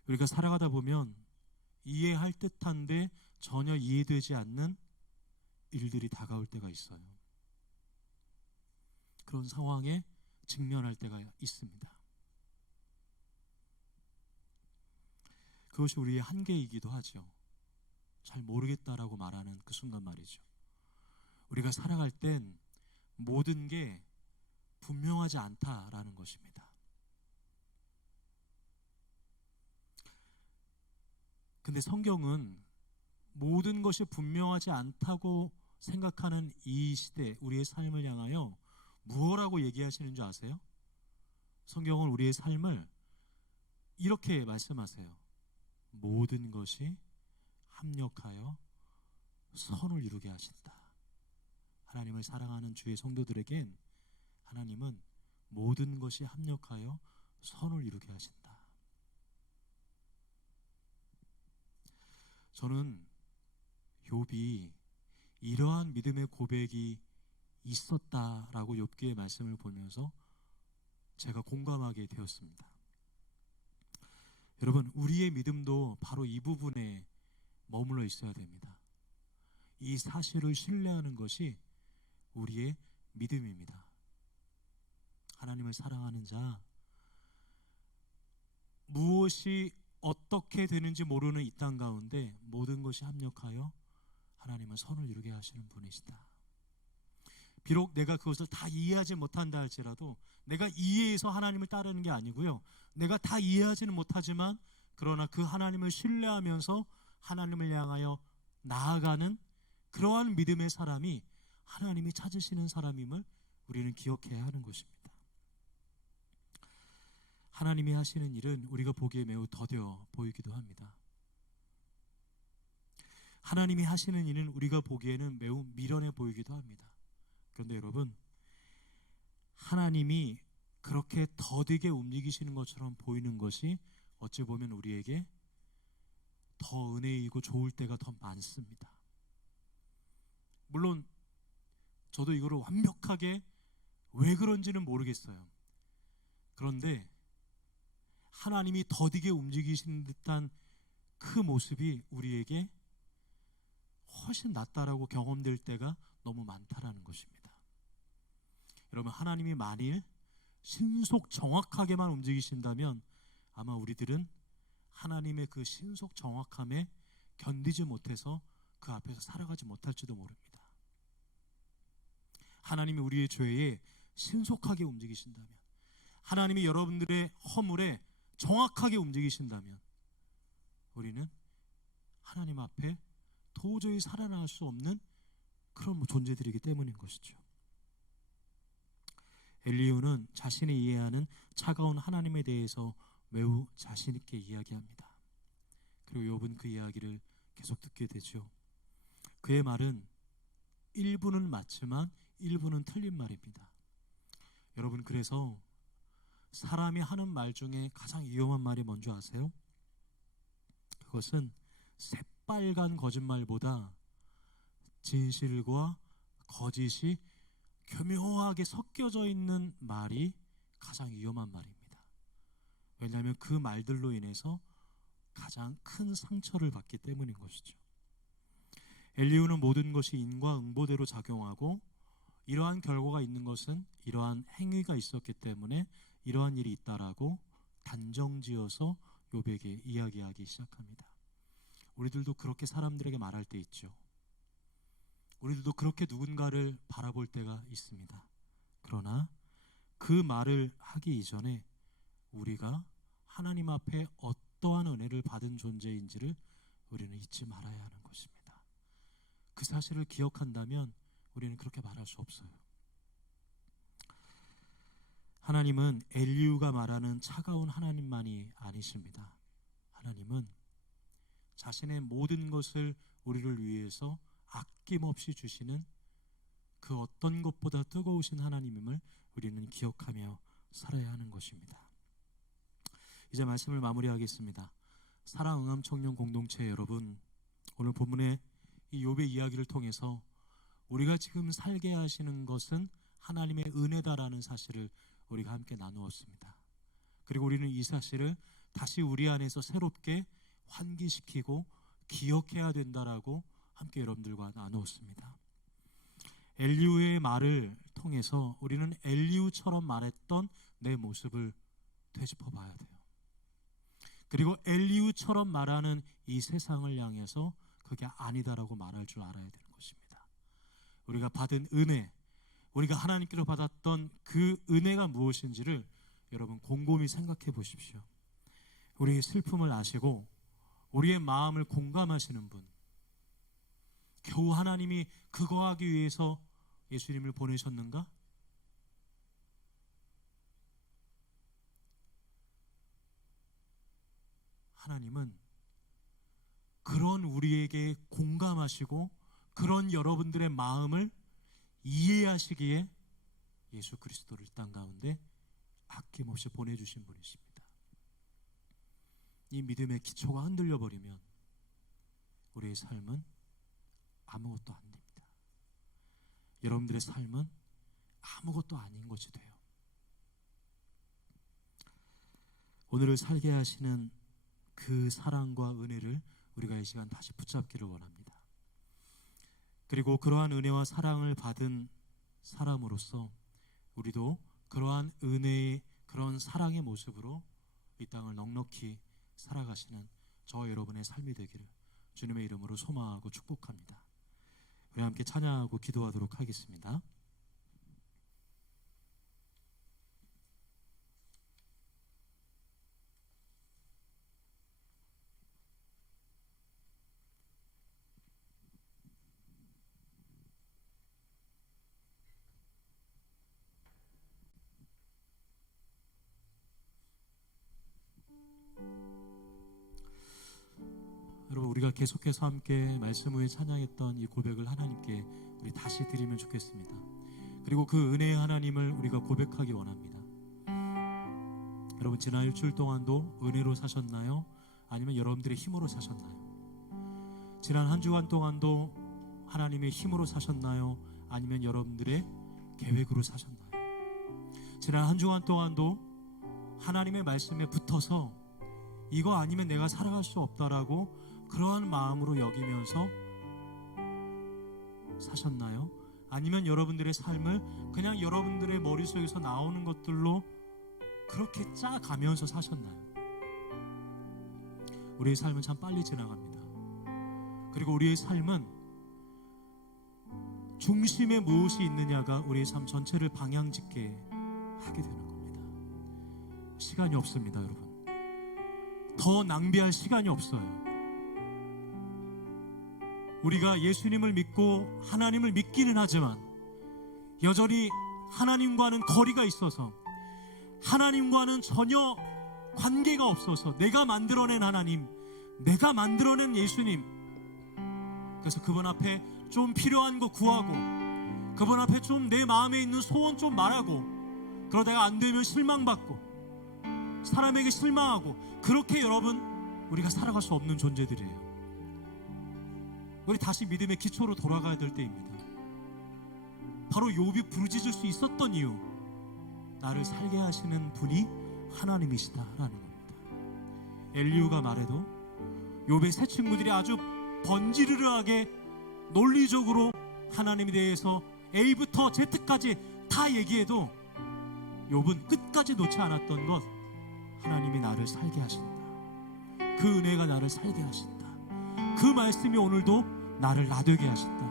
우리가 살아가다 보면 이해할 듯한데 전혀 이해되지 않는 일들이 다가올 때가 있어요. 그런 상황에 직면할 때가 있습니다. 그것이 우리의 한계이기도 하죠. 잘 모르겠다라고 말하는 그 순간 말이죠. 우리가 살아갈 땐 모든 게 분명하지 않다라는 것입니다. 근데 성경은 모든 것이 분명하지 않다고 생각하는 이 시대, 우리의 삶을 향하여 무엇라고 얘기하시는 줄 아세요? 성경은 우리의 삶을 이렇게 말씀하세요. 모든 것이 합력하여 선을 이루게 하신다. 하나님을 사랑하는 주의 성도들에겐 하나님은 모든 것이 합력하여 선을 이루게 하신다. 저는 욥이 이러한 믿음의 고백이 있었다라고 욥기의 말씀을 보면서 제가 공감하게 되었습니다. 여러분, 우리의 믿음도 바로 이 부분에 머물러 있어야 됩니다. 이 사실을 신뢰하는 것이 우리의 믿음입니다. 하나님을 사랑하는 자, 무엇이 어떻게 되는지 모르는 이 땅 가운데 모든 것이 합력하여 하나님은 선을 이루게 하시는 분이시다. 비록 내가 그것을 다 이해하지 못한다 할지라도 내가 이해해서 하나님을 따르는 게 아니고요, 내가 다 이해하지는 못하지만 그러나 그 하나님을 신뢰하면서 하나님을 향하여 나아가는 그러한 믿음의 사람이 하나님이 찾으시는 사람임을 우리는 기억해야 하는 것입니다. 하나님이 하시는 일은 우리가 보기에 매우 더뎌 보이기도 합니다. 하나님이 하시는 일은 우리가 보기에는 매우 미련해 보이기도 합니다. 그런데 여러분, 하나님이 그렇게 더디게 움직이시는 것처럼 보이는 것이 어찌 보면 우리에게 더 은혜이고 좋을 때가 더 많습니다. 물론 저도 이거를 완벽하게 왜 그런지는 모르겠어요. 그런데 하나님이 더디게 움직이시는 듯한 그 모습이 우리에게 훨씬 낫다라고 경험될 때가 너무 많다라는 것입니다. 여러분, 하나님이 만일 신속 정확하게만 움직이신다면 아마 우리들은 하나님의 그 신속 정확함에 견디지 못해서 그 앞에서 살아가지 못할지도 모릅니다. 하나님이 우리의 죄에 신속하게 움직이신다면, 하나님이 여러분들의 허물에 정확하게 움직이신다면 우리는 하나님 앞에 도저히 살아나갈 수 없는 그런 존재들이기 때문인 것이죠. 엘리후는 자신이 이해하는 차가운 하나님에 대해서 매우 자신 있게 이야기합니다. 그리고 욥은 그 이야기를 계속 듣게 되죠. 그의 말은 일부는 맞지만 일부는 틀린 말입니다. 여러분, 그래서 사람이 하는 말 중에 가장 위험한 말이 뭔지 아세요? 그것은 새빨간 거짓말보다 진실과 거짓이 교묘하게 섞여져 있는 말이 가장 위험한 말입니다. 왜냐하면 그 말들로 인해서 가장 큰 상처를 받기 때문인 것이죠. 엘리후는 모든 것이 인과응보대로 작용하고 이러한 결과가 있는 것은 이러한 행위가 있었기 때문에 이러한 일이 있다라고 단정지어서 욥에게 이야기하기 시작합니다. 우리들도 그렇게 사람들에게 말할 때 있죠. 우리들도 그렇게 누군가를 바라볼 때가 있습니다. 그러나 그 말을 하기 이전에 우리가 하나님 앞에 어떠한 은혜를 받은 존재인지를 우리는 잊지 말아야 하는 것입니다. 그 사실을 기억한다면 우리는 그렇게 말할 수 없어요. 하나님은 엘리후가 말하는 차가운 하나님만이 아니십니다. 하나님은 자신의 모든 것을 우리를 위해서 아낌없이 주시는 그 어떤 것보다 뜨거우신 하나님임을 우리는 기억하며 살아야 하는 것입니다. 이제 말씀을 마무리하겠습니다. 사랑응암 청년 공동체 여러분, 오늘 본문의 이 욥의 이야기를 통해서 우리가 지금 살게 하시는 것은 하나님의 은혜다라는 사실을 우리가 함께 나누었습니다. 그리고 우리는 이 사실을 다시 우리 안에서 새롭게 환기시키고 기억해야 된다라고 함께 여러분들과 나누었습니다. 엘리후의 말을 통해서 우리는 엘리후처럼 말했던 내 모습을 되짚어 봐야 돼요. 그리고 엘리후처럼 말하는 이 세상을 향해서 그게 아니다라고 말할 줄 알아야 되는 것입니다. 우리가 받은 은혜, 우리가 하나님께로 받았던 그 은혜가 무엇인지를 여러분 곰곰이 생각해 보십시오. 우리의 슬픔을 아시고 우리의 마음을 공감하시는 분, 겨우 하나님이 그거 하기 위해서 예수님을 보내셨는가? 하나님은 그런 우리에게 공감하시고 그런 여러분들의 마음을 이해하시기에 예수 그리스도를 땅 가운데 아낌없이 보내주신 분이십니다. 이 믿음의 기초가 흔들려 버리면 우리의 삶은 아무것도 안 됩니다. 여러분들의 삶은 아무것도 아닌 것이 돼요. 오늘을 살게 하시는 그 사랑과 은혜를 우리가 이 시간 다시 붙잡기를 원합니다. 그리고 그러한 은혜와 사랑을 받은 사람으로서 우리도 그러한 은혜의 그런 사랑의 모습으로 이 땅을 넉넉히 살아가시는 저 여러분의 삶이 되기를 주님의 이름으로 소망하고 축복합니다. 우리 함께 찬양하고 기도하도록 하겠습니다. 여러분, 우리가 계속해서 함께 말씀 후에 찬양했던 이 고백을 하나님께 우리 다시 드리면 좋겠습니다. 그리고 그 은혜의 하나님을 우리가 고백하기 원합니다. 여러분, 지난 일주일 동안도 은혜로 사셨나요? 아니면 여러분들의 힘으로 사셨나요? 지난 한 주간 동안도 하나님의 힘으로 사셨나요? 아니면 여러분들의 계획으로 사셨나요? 지난 한 주간 동안도 하나님의 말씀에 붙어서 이거 아니면 내가 살아갈 수 없다라고 그러한 마음으로 여기면서 사셨나요? 아니면 여러분들의 삶을 그냥 여러분들의 머릿속에서 나오는 것들로 그렇게 짜가면서 사셨나요? 우리의 삶은 참 빨리 지나갑니다. 그리고 우리의 삶은 중심에 무엇이 있느냐가 우리의 삶 전체를 방향짓게 하게 되는 겁니다. 시간이 없습니다, 여러분. 더 낭비할 시간이 없어요. 우리가 예수님을 믿고 하나님을 믿기는 하지만 여전히 하나님과는 거리가 있어서 하나님과는 전혀 관계가 없어서 내가 만들어낸 하나님, 내가 만들어낸 예수님, 그래서 그분 앞에 좀 필요한 거 구하고 그분 앞에 좀 내 마음에 있는 소원 좀 말하고 그러다가 안 되면 실망받고 사람에게 실망하고 그렇게 여러분 우리가 살아갈 수 없는 존재들이에요. 우리 다시 믿음의 기초로 돌아가야 될 때입니다. 바로 욥이 부르짖을 수 있었던 이유, 나를 살게 하시는 분이 하나님이시다라는 겁니다. 엘리후가 말해도 욥의 세 친구들이 아주 번지르르하게 논리적으로 하나님에 대해서 A부터 Z까지 다 얘기해도 욥은 끝까지 놓지 않았던 것, 하나님이 나를 살게 하신다. 그 은혜가 나를 살게 하신다. 그 말씀이 오늘도 나를 나되게 하신다.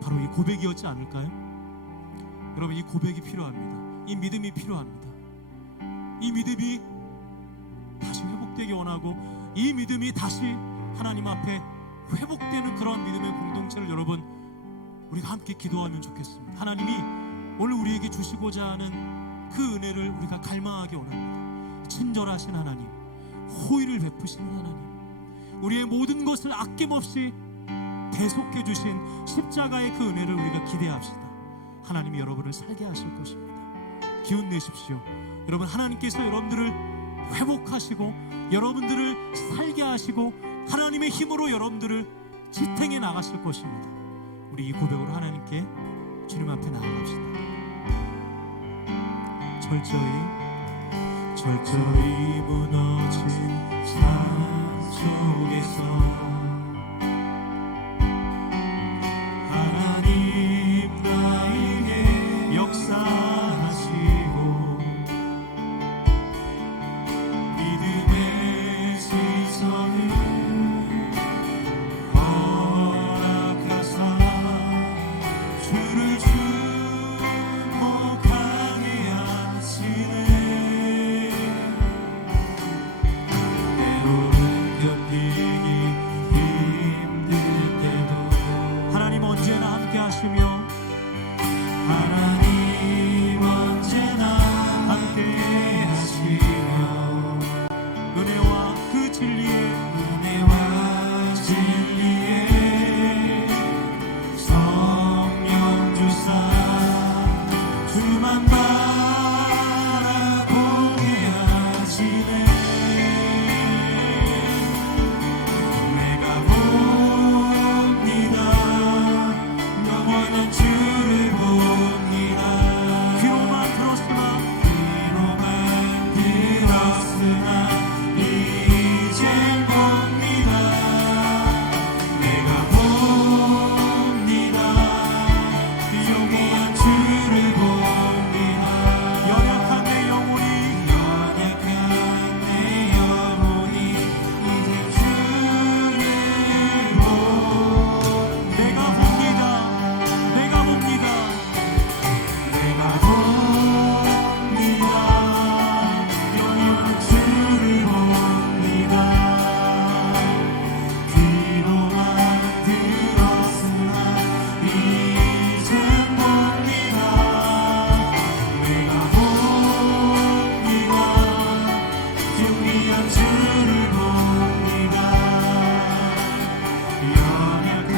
바로 이 고백이었지 않을까요? 여러분, 이 고백이 필요합니다. 이 믿음이 필요합니다. 이 믿음이 다시 회복되기 원하고, 이 믿음이 다시 하나님 앞에 회복되는 그런 믿음의 공동체를 여러분, 우리가 함께 기도하면 좋겠습니다. 하나님이 오늘 우리에게 주시고자 하는 그 은혜를 우리가 갈망하기 원합니다. 친절하신 하나님, 호의를 베푸시는 하나님, 우리의 모든 것을 아낌없이 대속해 주신 십자가의 그 은혜를 우리가 기대합시다. 하나님이 여러분을 살게 하실 것입니다. 기운 내십시오. 여러분, 하나님께서 여러분들을 회복하시고 여러분들을 살게 하시고 하나님의 힘으로 여러분들을 지탱해 나가실 것입니다. 우리 이 고백으로 하나님께 주님 앞에 나아갑시다. 철저히 무너진 삶 속에서 하나님 나에게 역사하시고 믿음의 시선을 허락하사 주를 주목하게 하시네. 때로는 견디기 힘들 때도 하나님 언제나 함께 하시며 하나님 언제나 함께 하시며 은혜와 그 진리에 성령 주사 주만 바라보게 하시네. 내가 봅니다. 영원한 주를 봅니다. 귀로만 들었으나 이젠 봅니다. 내가 봅니다. 영원한 주를 봅니다. 연약한 내 영혼이 이제 주를 내가 봅니다. 내가 봅니다. 내가 봅니다. 영원한 주를 봅니다. 귀로만 들었으나 이젠 봅니다. 내가 봅니다. 영원한 주를 봅니다. 연약한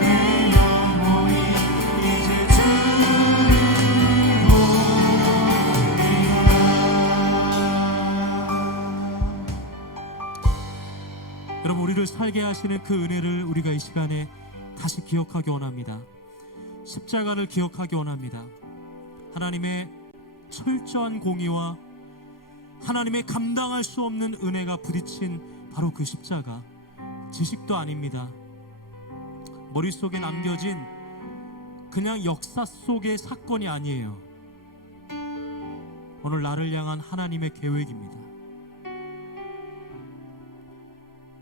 내 영혼이 이제 주를 여러분, 우리를 살게 하시는 그 은혜를 우리가 이 시간에 다시 기억하기 원합니다. 십자가를 기억하기 원합니다. 하나님의 철저한 공의와 하나님의 감당할 수 없는 은혜가 부딪힌 바로 그 십자가, 지식도 아닙니다. 머릿속에 남겨진 그냥 역사 속의 사건이 아니에요. 오늘 나를 향한 하나님의 계획입니다.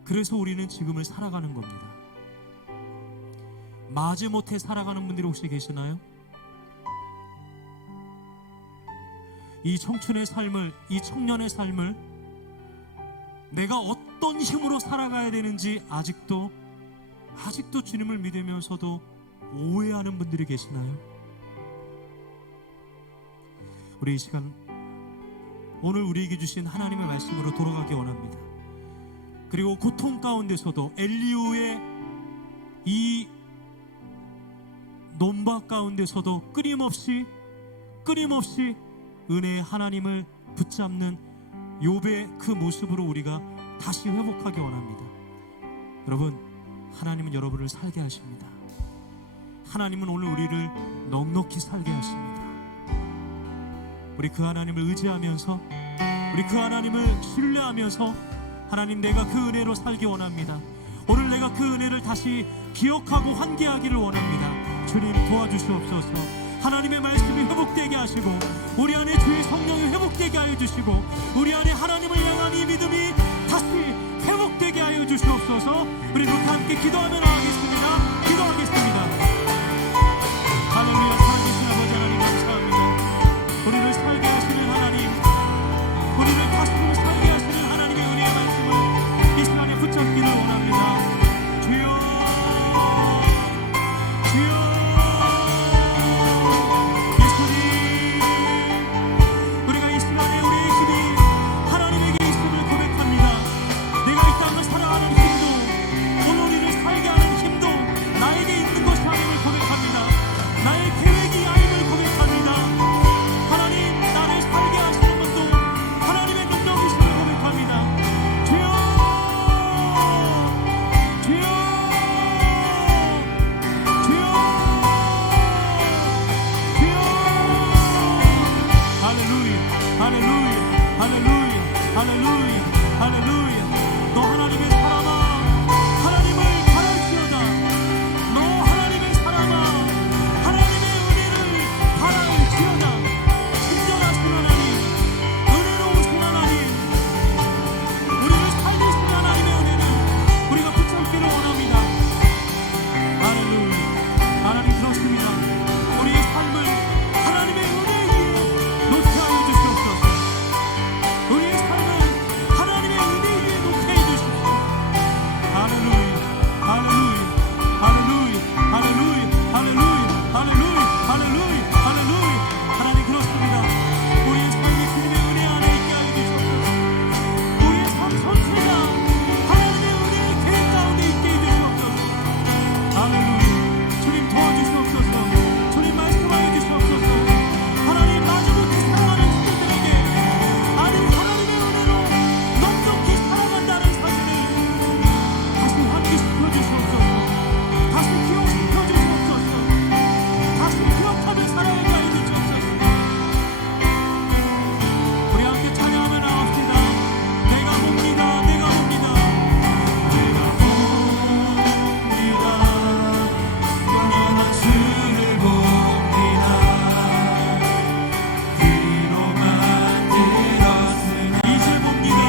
그래서 우리는 지금을 살아가는 겁니다. 마지못해 살아가는 분들이 혹시 계시나요? 이 청춘의 삶을, 이 청년의 삶을 내가 어떤 힘으로 살아가야 되는지 아직도 주님을 믿으면서도 오해하는 분들이 계시나요? 우리 이 시간 오늘 우리에게 주신 하나님의 말씀으로 돌아가기 원합니다. 그리고 고통 가운데서도 엘리후의 이 논박 가운데서도 끊임없이 은혜의 하나님을 붙잡는 욥의 그 모습으로 우리가 다시 회복하기 원합니다. 여러분, 하나님은 여러분을 살게 하십니다. 하나님은 오늘 우리를 넉넉히 살게 하십니다. 우리 그 하나님을 의지하면서, 우리 그 하나님을 신뢰하면서, 하나님, 내가 그 은혜로 살기 원합니다. 오늘 내가 그 은혜를 다시 기억하고 환기하기를 원합니다. 주님 도와주시옵소서. 하나님의 말씀이 회복되게 하시고 우리 안에 주의 성령이 회복되게 하여 주시고 우리 안에 하나님을 향한 이 믿음이 다시 회복되게 하여 주시옵소서. 우리 그렇게 함께 기도하며 나가겠습니다. 기도하겠습니다. 할렐루야. 살아계신 아버지 하나님 감사합니다. 우리를 살게 하시는 하나님, 우리를 다시 살게 하시는 하나님의 은혜의 말씀을 이 시간에 붙잡기를 원합니다. 주여, 주여, 예수님, 우리가 이 시간에 우리의 힘이 하나님에게 있음을 고백합니다. 내가 이 땅을 살아가는 힘도 오늘 우리를 살게 하는 힘도 나에게 있는 것이 아님을 고백합니다. 나의 계획이 아님을 고백합니다. 하나님, 나를 살게 하시는 것도 하나님의 능력이심을 고백합니다. 주여, 주여, 주여, 주여. 할렐루야, 할렐루야, 할렐루야, 할렐루야, 할렐루야. 너 하나님의 사람아, 하나님을 바랄지어다. 너 하나님의 사람아, 하나님의 은혜를 바랄지어다. 친절하신 하나님, 은혜로우신 하나님, 우리를 살리신 하나님의 은혜를 우리가 붙잡기를 원합니다. 할렐루야. 하나님 그렇습니다. 우리의 삶을 하나님의 은혜 위에 놓게 하여 주시옵소서. 우리의 삶을 하나님의 은혜 위에 놓게 해 주시옵소서. 할렐루야, 할렐루야, 할렐루야, 할렐루야, 할렐루야, 할렐루야, 할렐루야, 할렐루야. 하나님 그렇습니다. 우리의 삶이 주님의 은혜 안에 있게 하여 주시옵소서. 우리의 삶 전체가 하나님의 은혜의 계획 가운데 있게 해 주시옵소서. 할렐루야. 주님 도와주시옵소서. 주님 말씀하여 주시옵소서. 하나님 마지못해 사랑하는 친구들에게 아직 하나님의 은혜로 넉넉히 살아간다는 사실을 다시 환기시켜 주시옵소서. 다시 기억시켜 주시옵소서. 다시 기억하며 살아가게 하여 주시옵소서. 우리 함께 찬양하며 나갑시다. 내가 봅니다. 내가 봅니다. 내가 봅니다. 영원한 주를 봅니다. 그리로 만들었으나 이제 봅니다.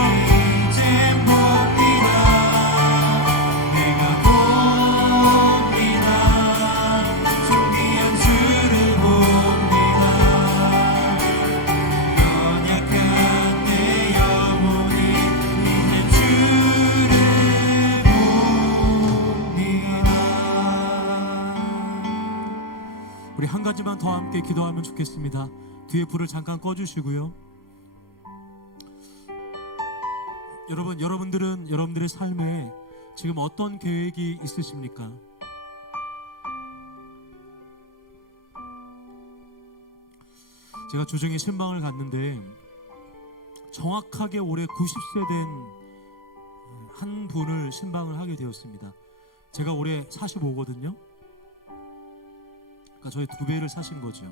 이제 봅니다. 내가 봅니다. 존귀한 주를 봅니다. 연약한 내 영혼이 이제 주를 봅니다. 우리 한 가지만 더 함께 기도하면 좋겠습니다. 뒤에 불을 잠깐 꺼주시고요. 여러분들은 여러분들의 삶에 지금 어떤 계획이 있으십니까? 제가 주중에 신방을 갔는데 정확하게 올해 90세 된 한 분을 신방을 하게 되었습니다. 제가 올해 45거든요. 그러니까 저희 2배를 사신 거죠.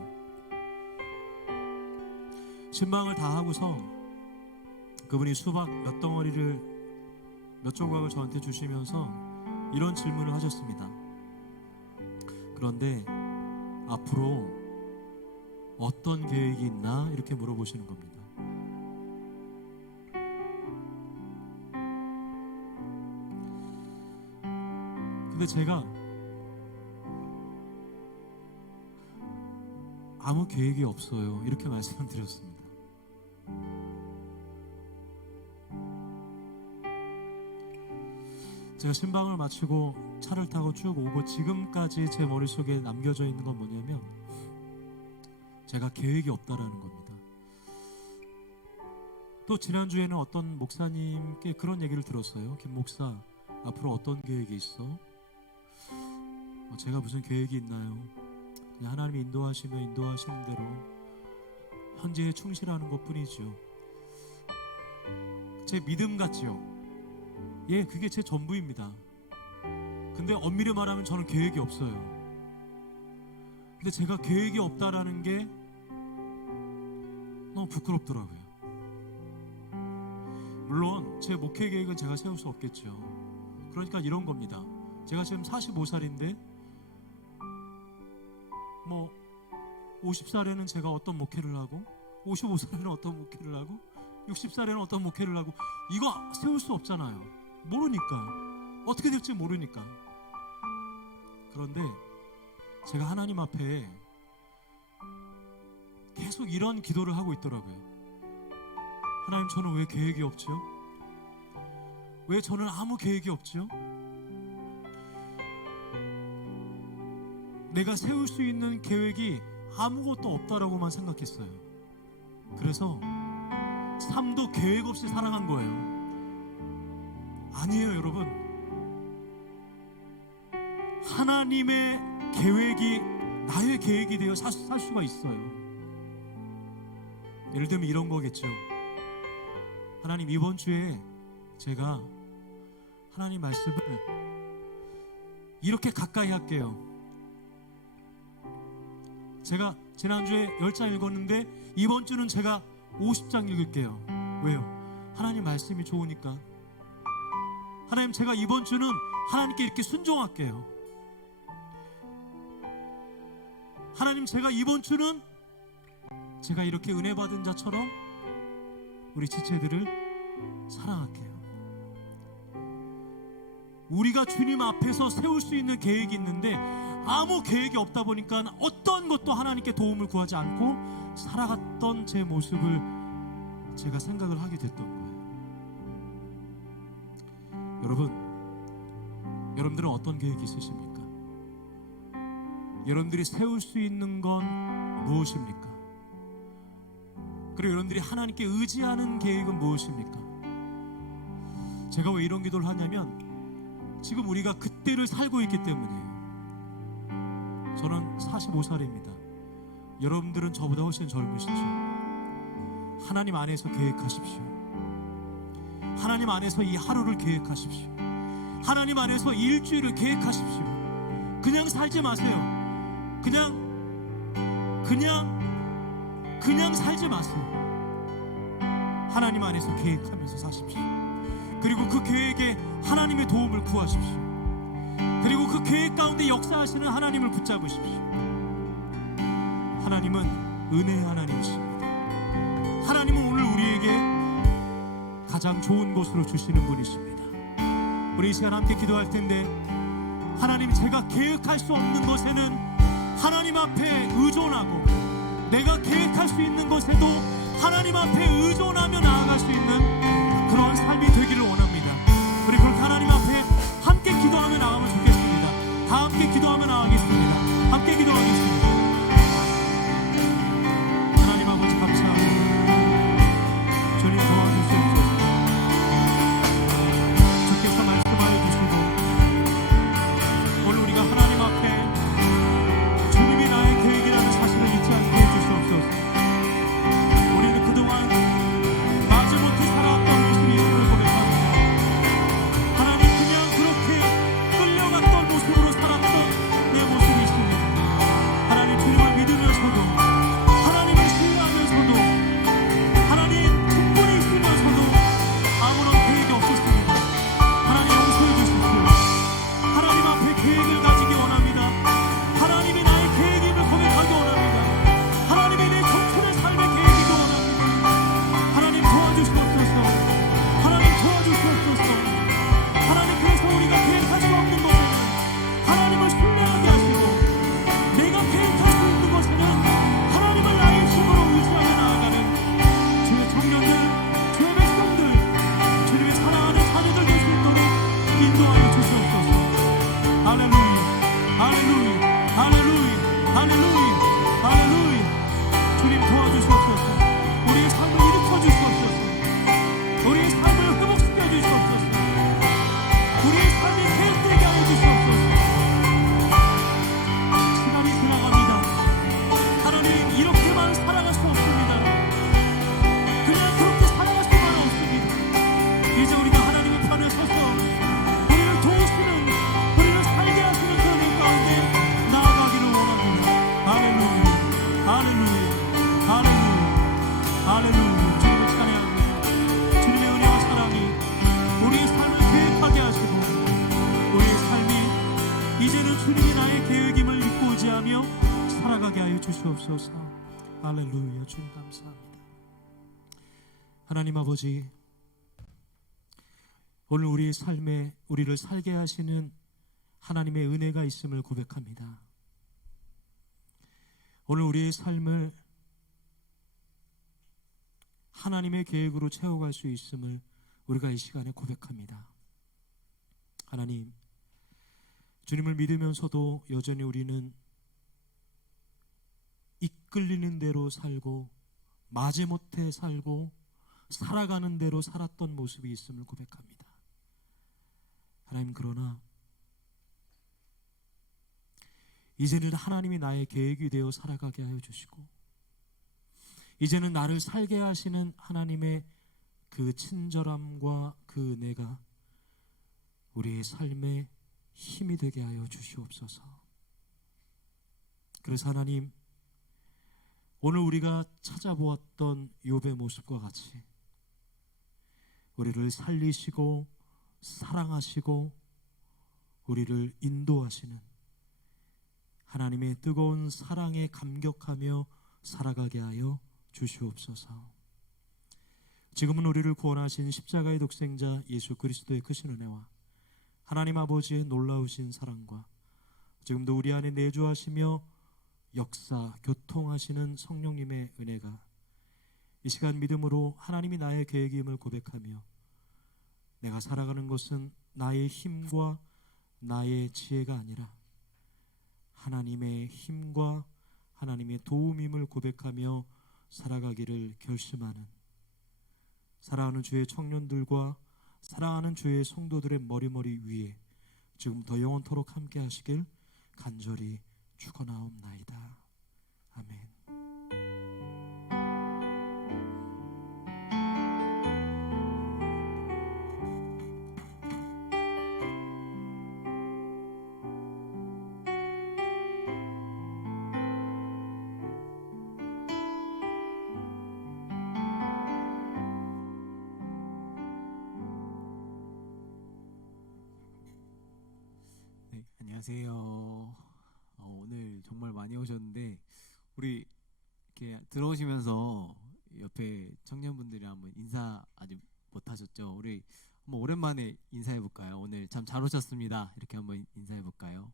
신방을 다 하고서 그분이 수박 몇 덩어리를 몇 조각을 저한테 주시면서 이런 질문을 하셨습니다. 그런데 앞으로 어떤 계획이 있나 이렇게 물어보시는 겁니다. 근데 제가 아무 계획이 없어요 이렇게 말씀을 드렸습니다. 제가 신방을 마치고 차를 타고 쭉 오고 지금까지 제 머릿속에 남겨져 있는 건 뭐냐면 제가 계획이 없다라는 겁니다. 또 지난주에는 어떤 목사님께 그런 얘기를 들었어요. 김 목사, 앞으로 어떤 계획이 있어? 제가 무슨 계획이 있나요? 그냥 하나님이 인도하시면 인도하시는 대로 현재에 충실하는 것뿐이죠. 제 믿음 같지요? 예, 그게 제 전부입니다. 근데 엄밀히 말하면 저는 계획이 없어요. 근데 제가 계획이 없다라는 게 너무 부끄럽더라고요. 물론 제 목회 계획은 제가 세울 수 없겠죠. 그러니까 이런 겁니다. 제가 지금 45살인데 50살에는 제가 어떤 목회를 하고 55살에는 어떤 목회를 하고 60살에는 어떤 목회를 하고 이거 세울 수 없잖아요. 모르니까. 어떻게 될지 모르니까. 그런데 제가 하나님 앞에 계속 이런 기도를 하고 있더라고요. 하나님, 저는 왜 계획이 없죠? 왜 저는 아무 계획이 없죠? 내가 세울 수 있는 계획이 아무것도 없다라고만 생각했어요. 그래서 삶도 계획 없이 살아간 거예요. 아니에요, 여러분. 하나님의 계획이 나의 계획이 되어 살 수가 있어요. 예를 들면 이런 거겠죠. 하나님, 이번 주에 제가 하나님 말씀을 이렇게 가까이 할게요. 제가 지난주에 10장 읽었는데 이번 주는 제가 50장 읽을게요. 왜요? 하나님 말씀이 좋으니까. 하나님, 제가 이번 주는 하나님께 이렇게 순종할게요. 하나님, 제가 이번 주는 제가 이렇게 은혜 받은 자처럼 우리 지체들을 사랑할게요. 우리가 주님 앞에서 세울 수 있는 계획이 있는데 아무 계획이 없다 보니까 어떤 것도 하나님께 도움을 구하지 않고 살아갔던 제 모습을 제가 생각을 하게 됐던 거예요. 여러분들은 어떤 계획이 있으십니까? 여러분들이 세울 수 있는 건 무엇입니까? 그리고 여러분들이 하나님께 의지하는 계획은 무엇입니까? 제가 왜 이런 기도를 하냐면 지금 우리가 그때를 살고 있기 때문이에요. 저는 45살입니다. 여러분들은 저보다 훨씬 젊으시죠. 하나님 안에서 계획하십시오. 하나님 안에서 이 하루를 계획하십시오. 하나님 안에서 이 일주일을 계획하십시오. 그냥 살지 마세요. 그냥 살지 마세요. 하나님 안에서 계획하면서 사십시오. 그리고 그 계획에 하나님의 도움을 구하십시오. 그리고 그 계획 가운데 역사하시는 하나님을 붙잡으십시오. 하나님은 은혜의 하나님이십니다. 하나님은 오늘 우리에게 가장 좋은 곳으로 주시는 분이십니다. 우리 이 시간 함께 기도할 텐데, 하나님, 제가 계획할 수 없는 것에는 하나님 앞에 의존하고, 내가 계획할 수 있는 것에도 하나님 앞에 의존하며 나아갈 수 있는 그런 삶이 되기를 원합니다. 우리 그렇게 하나님 앞에 함께 기도하며 나가면 좋겠습니다. 다 함께 기도하며 나가겠습니다. 함께 기도하겠습니다. 하나님 아버지, 감사합니다. 주님 도와주시옵소서. 주께서 말씀하여 주시고 오늘 우리가 하나님 앞에 주님이 나의 계획이라는 사실을 잊지 않게 해주시옵소서. 우리는 그동안 마지못해 살아왔던 모습이 있음을 고백합니다. 하나님, 그냥 그렇게 끌려갔던 모습으로 살았던 내 모습이 있습니다. 하나님, 주님을 믿으면서도, 하나님을 신뢰하면서도, 하나님 충분히 있으면서도 아무런 계획이 없었습니다. 하나님, 용서해 주십시오. 하나님 앞에 계획을 가지기 원합니다. 하나님이 나의 계획임을 고백하기 원합니다. 하나님의 내 청춘의 삶의 계획이기 원합니다. 하나님 도와주시옵소서. 하나님 도와주시옵소서. 하나님, 그래서 우리가 계획할 수 없는 것에는 하나님을 신뢰하게 하시고, 내가 계획할 수 있는 것에는 하나님을 나의 힘으로 의지하며 나아가는 주의 청년들, 주의 백성들, 주님의 사랑하는 자녀들 될 수 있도록 인도하여 주시옵소서. 할렐루야, 할렐루야, 할렐루야, 할렐루야, 할렐루야. 주님 도와주시옵소서. 우리의 삶을 일으켜 주시옵소서. 우리의 삶을 회복시켜 주시옵소서. 우리의 삶이 계획되게 하여 주시옵소서. 시간이 지나갑니다. 하나님, 이렇게만 살아갈 수 없습니다. 그냥 그렇게 살아갈 수만 없습니다. 이제 우리가 하나님의 편에 서서 우리를 도우시는, 우리를 살게 하시는 그 은혜 가운데 나아가기를 원합니다. 할렐루야, 할렐루야, 할렐루야, 할렐루야. 주님을 찬양합니다. 주님의 은혜와 사랑이 우리의 삶을 계획하게 하시고, 우리의 삶이 이제는 주님이 나의 계획임을 믿고 의지하며 살아가게 하여 하여 주시옵소서. 할렐루야. 주님 감사합니다. 하나님 아버지, 오늘 우리의 삶에 우리를 살게 하시는 하나님의 은혜가 있음을 고백합니다. 오늘 우리의 삶을 하나님의 계획으로 채워갈 수 있음을 우리가 이 시간에 고백합니다. 하나님, 주님을 믿으면서도 여전히 우리는 이끌리는 대로 살고 마지못해 살고 살아가는 대로 살았던 모습이 있음을 고백합니다. 하나님, 그러나 이제는 하나님이 나의 계획이 되어 살아가게 하여 주시고, 이제는 나를 살게 하시는 하나님의 그 친절함과 그 은혜가 우리의 삶에 힘이 되게 하여 주시옵소서. 그래서 하나님, 오늘 우리가 찾아보았던 욥의 모습과 같이 우리를 살리시고 사랑하시고 우리를 인도하시는 하나님의 뜨거운 사랑에 감격하며 살아가게 하여 주시옵소서. 지금은 우리를 구원하신 십자가의 독생자 예수 그리스도의 크신 은혜와 하나님 아버지의 놀라우신 사랑과 지금도 우리 안에 내주하시며 역사, 교통하시는 성령님의 은혜가 이 시간 믿음으로 하나님이 나의 계획임을 고백하며 내가 살아가는 것은 나의 힘과 나의 지혜가 아니라 하나님의 힘과 하나님의 도움임을 고백하며 살아가기를 결심하는 사랑하는 주의 청년들과 사랑하는 주의 성도들의 머리머리 위에 지금부터 영원토록 함께 하시길 간절히 축원하옵나이다. 아멘. 네, 안녕하세요. 오늘 정말 많이 오셨는데 우리 이렇게 들어오시면서 옆에 청년분들이 한번 인사 아직 못하셨죠? 우리 한번 오랜만에 인사해 볼까요? 오늘 참 잘 오셨습니다. 이렇게 한번 인사해 볼까요?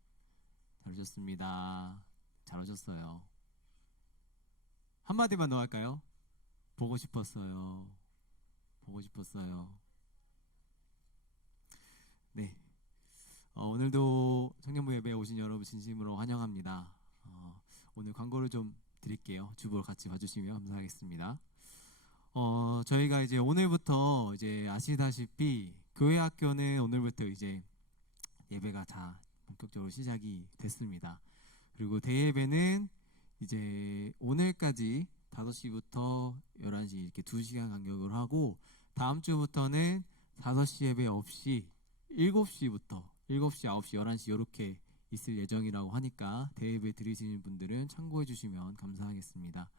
잘 오셨습니다. 잘 오셨어요. 한마디만 더 할까요? 보고 싶었어요. 보고 싶었어요. 네. 오늘도 청년부 예배에 오신 여러분 진심으로 환영합니다. 오늘 광고를 좀 드릴게요. 주보를 같이 봐주시면 감사하겠습니다. 저희가 이제 오늘부터 이제 아시다시피 교회 학교는 오늘부터 이제 예배가 다 본격적으로 시작이 됐습니다. 그리고 대예배는 이제 오늘까지 5시부터 11시 이렇게 2시간 간격으로 하고 다음 주부터는 5시 예배 없이 7시부터 7시, 9시, 11시 이렇게 있을 예정이라고 하니까 대예배 드리시는 분들은 참고해 주시면 감사하겠습니다.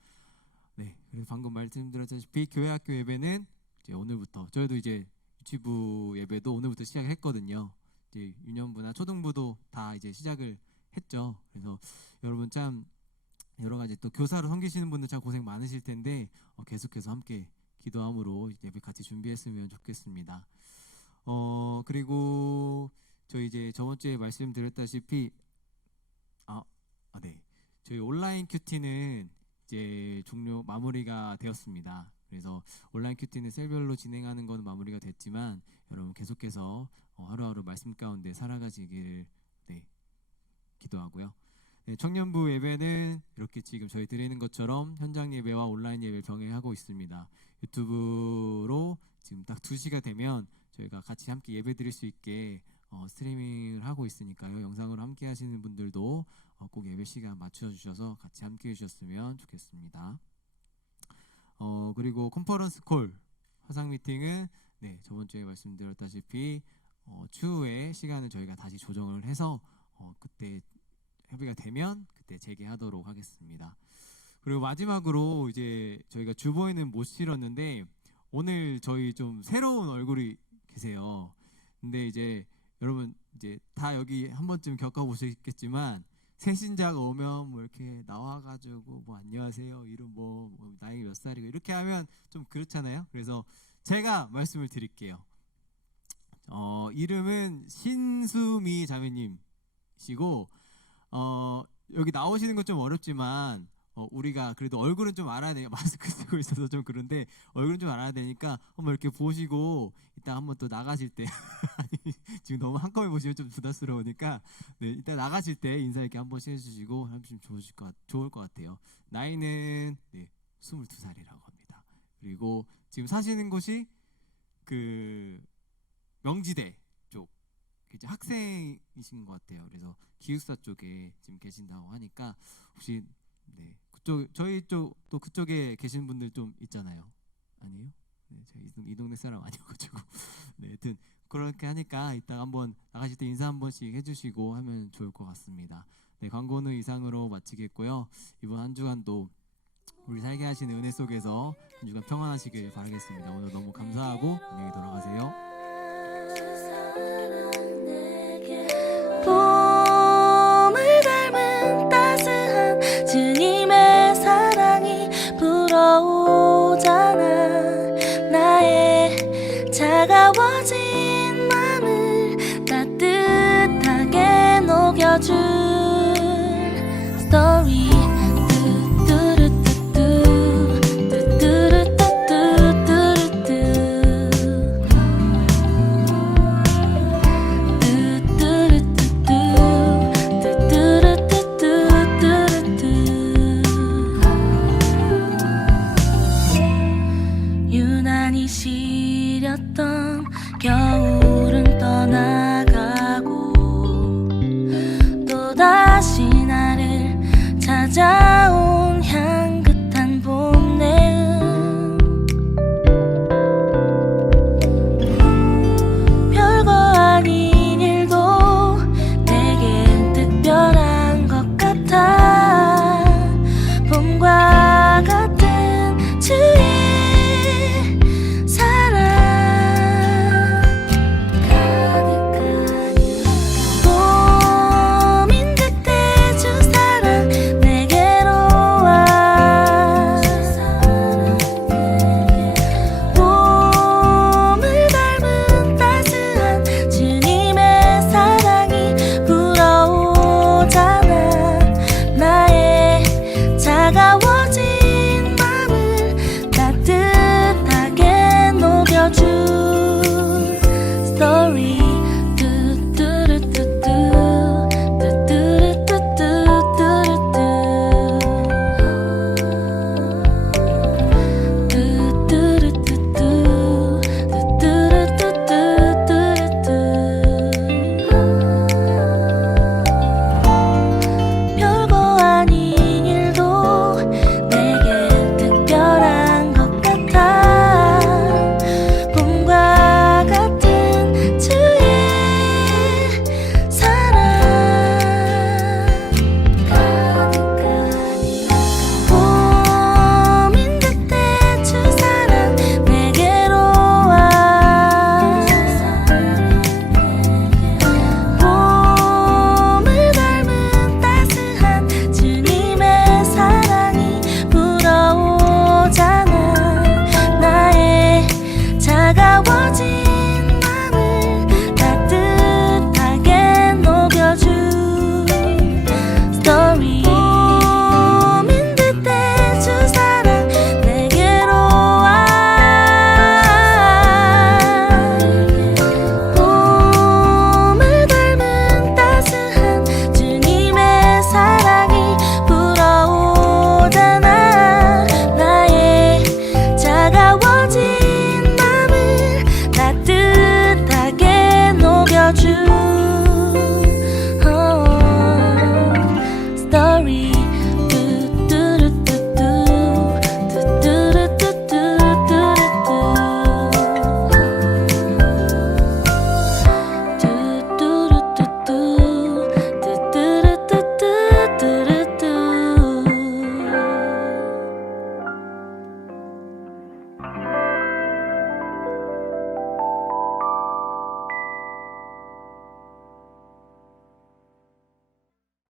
네, 그래서 방금 말씀드렸다시피 교회학교 예배는 이제 오늘부터 저희도 이제 유치부 예배도 오늘부터 시작을 했거든요. 이제 유년부나 초등부도 다 이제 시작을 했죠. 그래서 여러분 참 여러 가지 또 교사로 섬기시는 분들 참 고생 많으실 텐데 계속해서 함께 기도함으로 예배 같이 준비했으면 좋겠습니다. 그리고 저희 이제 저번 주에 말씀드렸다시피 네, 저희 온라인 큐티는 이제 종료 마무리가 되었습니다. 그래서 온라인 큐티는 셀별로 진행하는 건 마무리가 됐지만 여러분 계속해서 하루하루 말씀 가운데 살아가시기를 기도하고요. 네, 청년부 예배는 이렇게 지금 저희 드리는 것처럼 현장 예배와 온라인 예배를 병행하고 있습니다. 유튜브로 지금 딱 2시가 되면 저희가 같이 함께 예배 드릴 수 있게 스트리밍을 하고 있으니까요. 영상으로 함께 하시는 분들도 꼭 예배 시간 맞춰주셔서 같이 함께 해주셨으면 좋겠습니다. 그리고 컨퍼런스 콜 화상 미팅은 저번 주에 말씀드렸다시피 추후에 시간을 저희가 다시 조정을 해서 그때 협의가 되면 그때 재개하도록 하겠습니다. 그리고 마지막으로 이제 저희가 주보에는 못 실었는데 오늘 저희 좀 새로운 얼굴이 계세요. 근데 이제 여러분 이제 다 여기 한 번쯤 겪어보셨겠지만 새신자가 오면 뭐 이렇게 나와가지고 뭐 안녕하세요 이름 뭐 나이 몇 살이고 이렇게 하면 좀 그렇잖아요. 그래서 제가 말씀을 드릴게요. 이름은 신수미 자매님이시고 여기 나오시는 건 좀 어렵지만 우리가 그래도 얼굴은 좀 알아야 돼요. 마스크 쓰고 있어서 좀 그런데 얼굴은 좀 알아야 되니까 한번 이렇게 보시고 이따 한번 또 나가실 때 아니, 지금 너무 한꺼번에 보시면 좀 부담스러우니까 네, 이따 나가실 때 인사 이렇게 한 번씩 해주시고 하면 좋을 것 같아요. 나이는 네, 22살이라고 합니다. 그리고 지금 사시는 곳이 그 명지대 쪽 이제 학생이신 것 같아요. 그래서 기숙사 쪽에 지금 계신다고 하니까 혹시 네 그쪽 저희 쪽 또 그쪽에 계신 분들 좀 있잖아요. 아니에요? 네, 저희 이 동네 사람 아니어가지고 네, 하여튼 그렇게 하니까 이따 한번 나가실 때 인사 한 번씩 해주시고 하면 좋을 것 같습니다. 네, 광고는 이상으로 마치겠고요. 이번 한 주간도 우리 살게 하시는 은혜 속에서 한 주간 평안하시길 바라겠습니다. 오늘 너무 감사하고 안녕히 돌아가세요. 봄을 닮은 따스한 주님의 사랑이 불어오잖아. 나의 차가워진 맘을 따뜻하게 녹여줄 스토리. 유난히 시렸던 겨울은 떠나가고 또다시 나를 찾아온 향긋한 봄 내음. 별거 아닌 일도 내겐 특별한 것 같아. 봄과 같은 주의 차가워진 맘을 따뜻하게 녹여준 스토리.